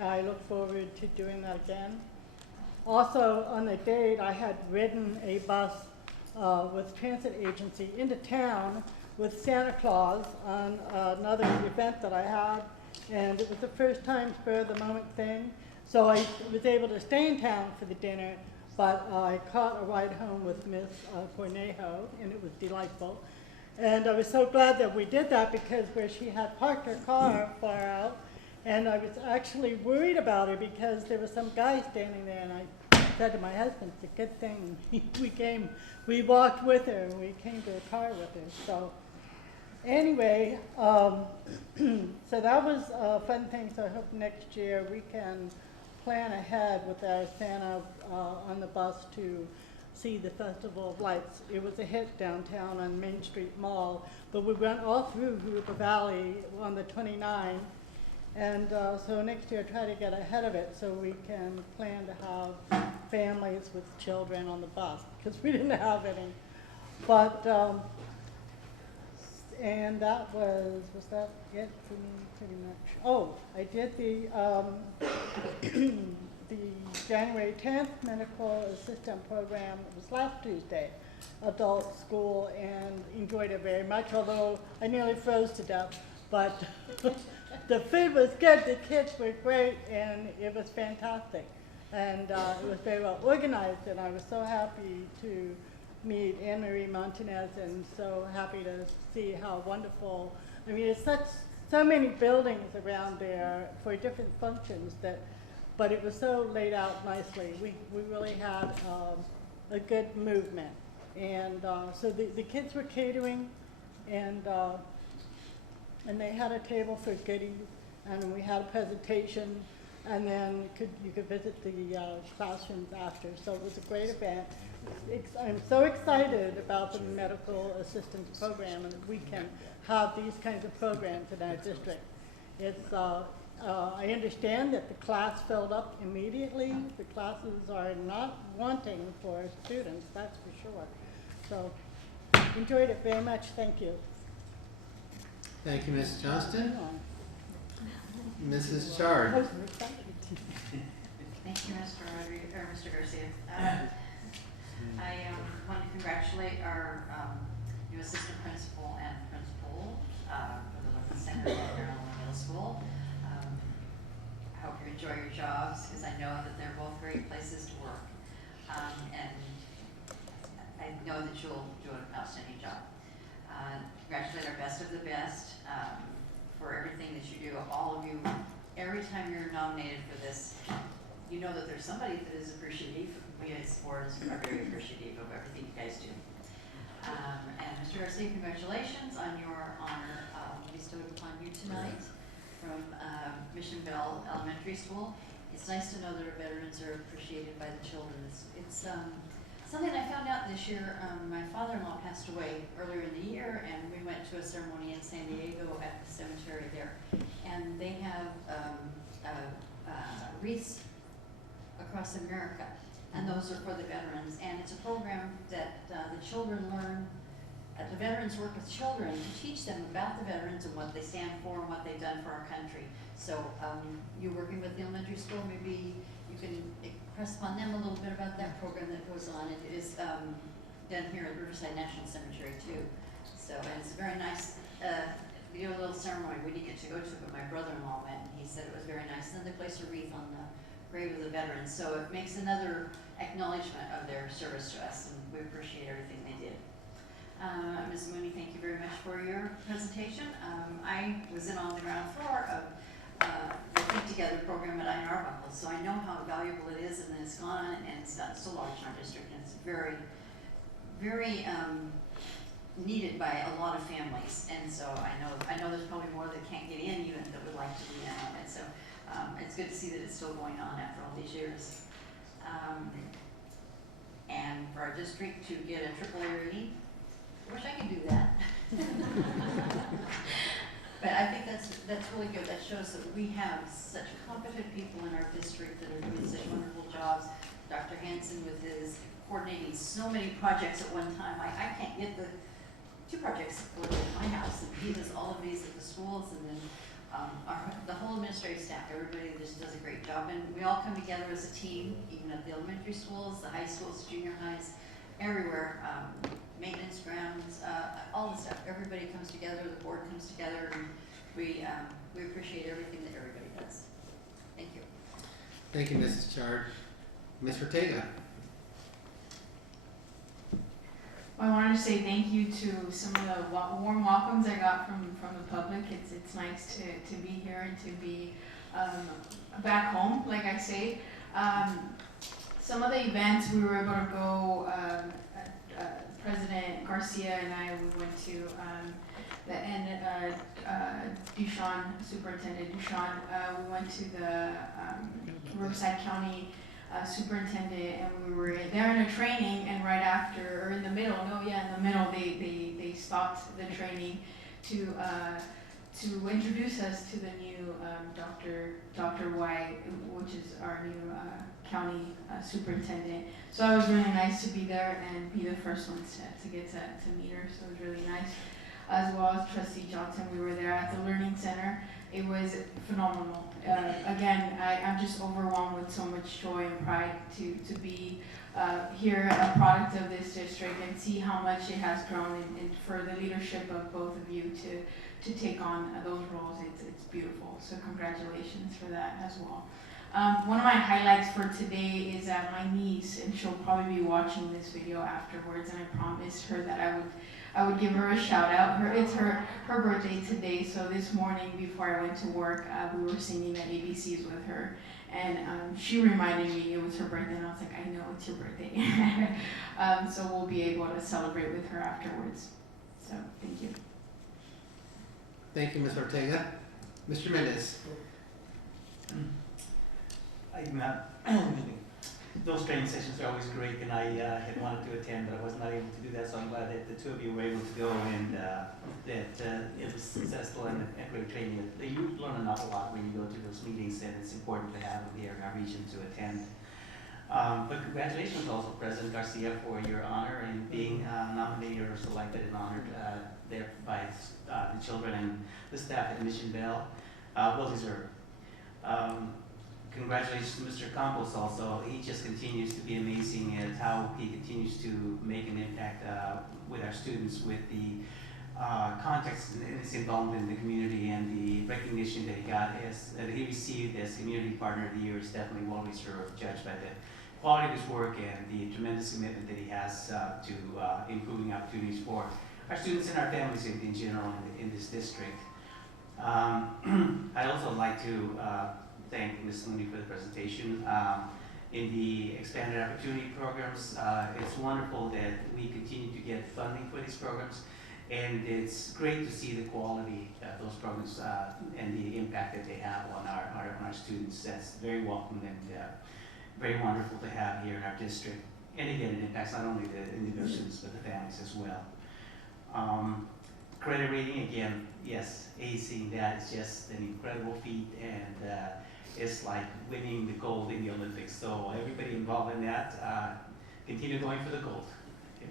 I look forward to doing that again. Also, on the date, I had ridden a bus with transit agency into town with Santa Claus on another event that I had, and it was the first time spur of the moment thing. So I was able to stay in town for the dinner, but I caught a ride home with Miss Cornejo, and it was delightful. And I was so glad that we did that, because where she had parked her car far out, and I was actually worried about her because there was some guy standing there, and I said to my husband, it's a good thing we walked with her, and we came to the car with her. So anyway, so that was a fun thing. So I hope next year we can plan ahead with our Santa on the bus to see the Festival of Lights. It was a hit downtown on Main Street Mall, but we went all through Jurupa Valley on the 29th. And so next year, try to get ahead of it so we can plan to have families with children on the bus, because we didn't have any. But, and that was that it for me pretty much? Oh, I did the January 10th medical assistant program. It was last Tuesday, adult school, and enjoyed it very much, although I nearly froze to death. But the food was good, the kids were great, and it was fantastic. And it was very well organized, and I was so happy to meet Anne Marie Montanez, and so happy to see how wonderful. I mean, it's so many buildings around there for different functions but it was so laid out nicely. We really had a good movement. And so the kids were catering, and they had a table for goodies, and we had a presentation, and then you could visit the classrooms after. So it was a great event. I'm so excited about the medical assistance program, and that we can have these kinds of programs in our district. It's I understand that the class filled up immediately. The classes are not wanting for students, that's for sure. So enjoyed it very much. Thank you. Thank you, Mrs. Johnston. Mrs. Chard. Thank you, Mr. Garcia. I want to congratulate our new assistant principal and principal for the Lurton Center at Maryland Middle School. I hope you enjoy your jobs, because I know that they're both great places to work. And I know that you'll do an outstanding job. Congratulate our best of the best for everything that you do. All of you, every time you're nominated for this, you know that there's somebody that is appreciative. We as boards are very appreciative of everything you guys do. And Mr. Garcia, congratulations on your honor bestowed upon you tonight from Mission Bell Elementary School. It's nice to know that our veterans are appreciated by the children. It's something I found out this year. My father-in-law passed away earlier in the year, and we went to a ceremony in San Diego at the cemetery there. And they have wreaths across America, and those are for the veterans. And it's a program that the children learn. The veterans work with children to teach them about the veterans and what they stand for and what they've done for our country. So you're working with the elementary school, maybe you can impress upon them a little bit about that program that goes on. It is done here at Riverside National Cemetery too. So, and it's a very nice, we do a little ceremony we didn't get to go to, but my brother-in-law went, and he said it was very nice. And then they place a wreath on the grave of the veterans. So it makes another acknowledgement of their service to us, and we appreciate everything they did. Ms. Mooney, thank you very much for your presentation. I was in on the ground floor of the Think Together program at Iron Arbuckle, so I know how valuable it is, and it's gone and it's gotten so large in our district, and it's very, very needed by a lot of families. And so I know there's probably more that can't get in even that would like to be in on it. So it's good to see that it's still going on after all these years. And for our district to get a AAA rating, I wish I could do that. But I think that's really good. That shows that we have such competent people in our district that are doing such wonderful jobs. Dr. Hansen with his coordinating so many projects at one time. I can't get the 2 projects going on at my house, and he does all of these at the schools, and then the whole administrative staff, everybody just does a great job, and we all come together as a team, even at the elementary schools, the high schools, junior highs, everywhere, maintenance grounds, all the stuff. Everybody comes together, the board comes together, and we appreciate everything that everybody does. Thank you. Thank you, Mrs. Chard. Ms. Ortega. I wanted to say thank you to some of the warm welcomes I got from the public. It's nice to be here and to be back home, like I say. Some of the events we were able to go, President Garcia and I, we went to, Duchamp, Superintendent Duchamp, we went to the Riverside County superintendent, and we were there in a training, and right after, or in the middle, they stopped the training to introduce us to the new Dr. White, which is our new county superintendent. So it was really nice to be there and be the first ones to get to meet her, so it was really nice. As well as Trustee Johnson, we were there at the Learning Center. It was phenomenal. Again, I'm just overwhelmed with so much joy and pride to be here, a product of this district, and see how much it has grown, and for the leadership of both of you to take on those roles. It's beautiful. So congratulations for that as well. One of my highlights for today is that my niece, and she'll probably be watching this video afterwards, and I promised her that I would give her a shout out. It's her birthday today, so this morning before I went to work, we were singing at ABC's with her, and she reminded me it was her birthday, and I was like, I know it's your birthday. So we'll be able to celebrate with her afterwards. So thank you. Thank you, Ms. Ortega. Mr. Mendez. Those training sessions are always great, and I had wanted to attend, but I was not able to do that, so I'm glad that the two of you were able to go, and that it was successful and great training. You learn an awful lot when you go to those meetings, and it's important to have them here in our region to attend. But congratulations also, President Garcia, for your honor in being nominated or selected and honored there by the children and the staff at Mission Bell. Well deserved. Congratulations to Mr. Campos also. He just continues to be amazing at how he continues to make an impact with our students, with the context and his involvement in the community, and the recognition that he received as Community Partner of the Year is definitely well deserved, judged by the quality of his work and the tremendous commitment that he has to improving opportunities for our students and our families in general in this district. I'd also like to thank Ms. Looney for the presentation. In the expanded opportunity programs, it's wonderful that we continue to get funding for these programs, and it's great to see the quality of those programs and the impact that they have on our students. That's very welcome and very wonderful to have here in our district. And again, it impacts not only the individuals but the families as well. Credit rating, again, yes, acing that is just an incredible feat, and it's like winning the gold in the Olympics. So everybody involved in that, continue going for the gold.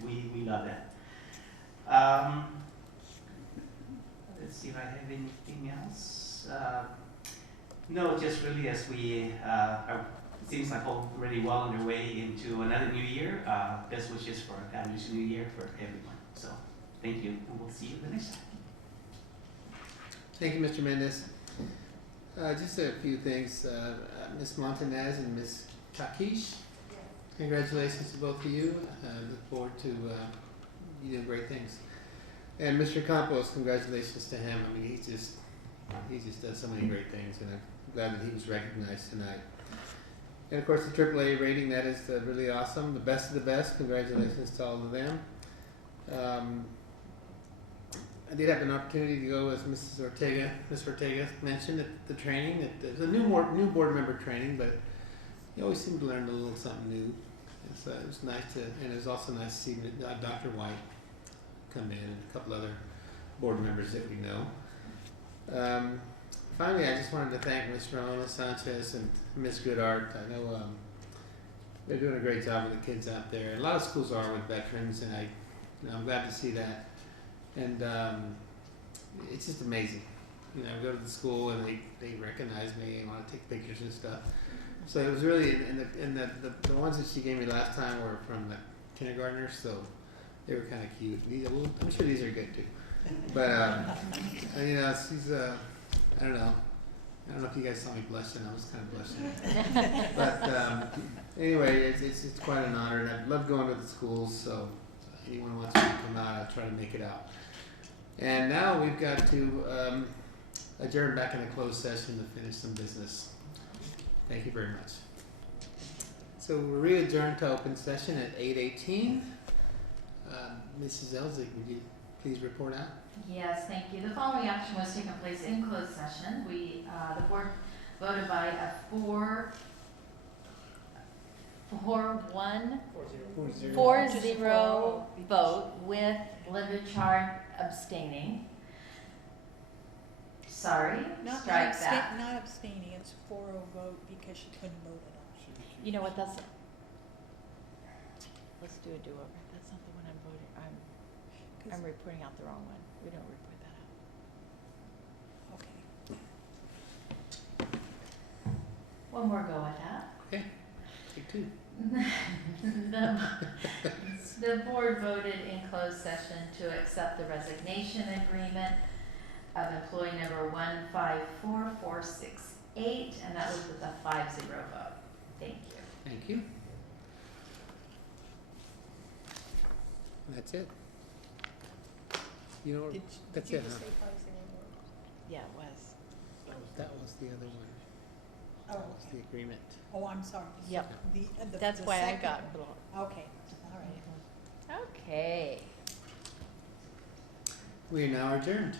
We love that. Let's see if I have anything else. No, just really as we it seems like we're already well underway into another new year. Best wishes for a fabulous new year for everyone. So thank you, and we'll see you the next time. Thank you, Mr. Mendez. Just a few things. Ms. Montanez and Ms. Takish, congratulations to both of you. Look forward to you doing great things. And Mr. Campos, congratulations to him. I mean, he just does so many great things, and I'm glad that he was recognized tonight. And of course, the AAA rating, that is really awesome. The best of the best. Congratulations to all of them. I did have an opportunity to go with Mrs. Ortega. Ms. Ortega mentioned at the training that there's a new board member training, but you always seem to learn a little something new. So it was nice to, and it was also nice to see Dr. White come in and a couple other board members that we know. Finally, I just wanted to thank Ms. Ramona Sanchez and Ms. Goodart. I know they're doing a great job with the kids out there. A lot of schools are with veterans, and I'm glad to see that. And it's just amazing. You know, I go to the school and they recognize me and want to take pictures and stuff. So it was really, and the ones that she gave me last time were from the kindergartners, so they were kind of cute. Well, I'm sure these are good too. But you know, she's I don't know. I don't know if you guys saw me blushing. I was kind of blushing. But anyway, it's quite an honor, and I love going to the schools. So anyone who wants me to come out, I'll try to make it out. And now we've got to adjourn back in a closed session to finish some business. Thank you very much. So we're re-adjourned to open session at 8:18. Mrs. Elzig, would you please report out? Yes, thank you. The following action was taken place in closed session. The board voted by a 4-0 vote with Linda Chard abstaining. Sorry, strike that. Not abstaining, it's 4-0 vote because she couldn't vote at all. You know what, let's do a do-over. That's not the one I'm voting, I'm reporting out the wrong one. We don't report that out. Okay. One more go at that. Okay, take two. The board voted in closed session to accept the resignation agreement of employee number 154468, and that was with a 5-0 vote. Thank you. Thank you. That's it. You know, that's it, huh? Yeah, it was. That was the other one. Oh, That was the agreement. Oh, I'm sorry. Yep. That's why I got blocked. Okay, all right. Okay. We are now adjourned.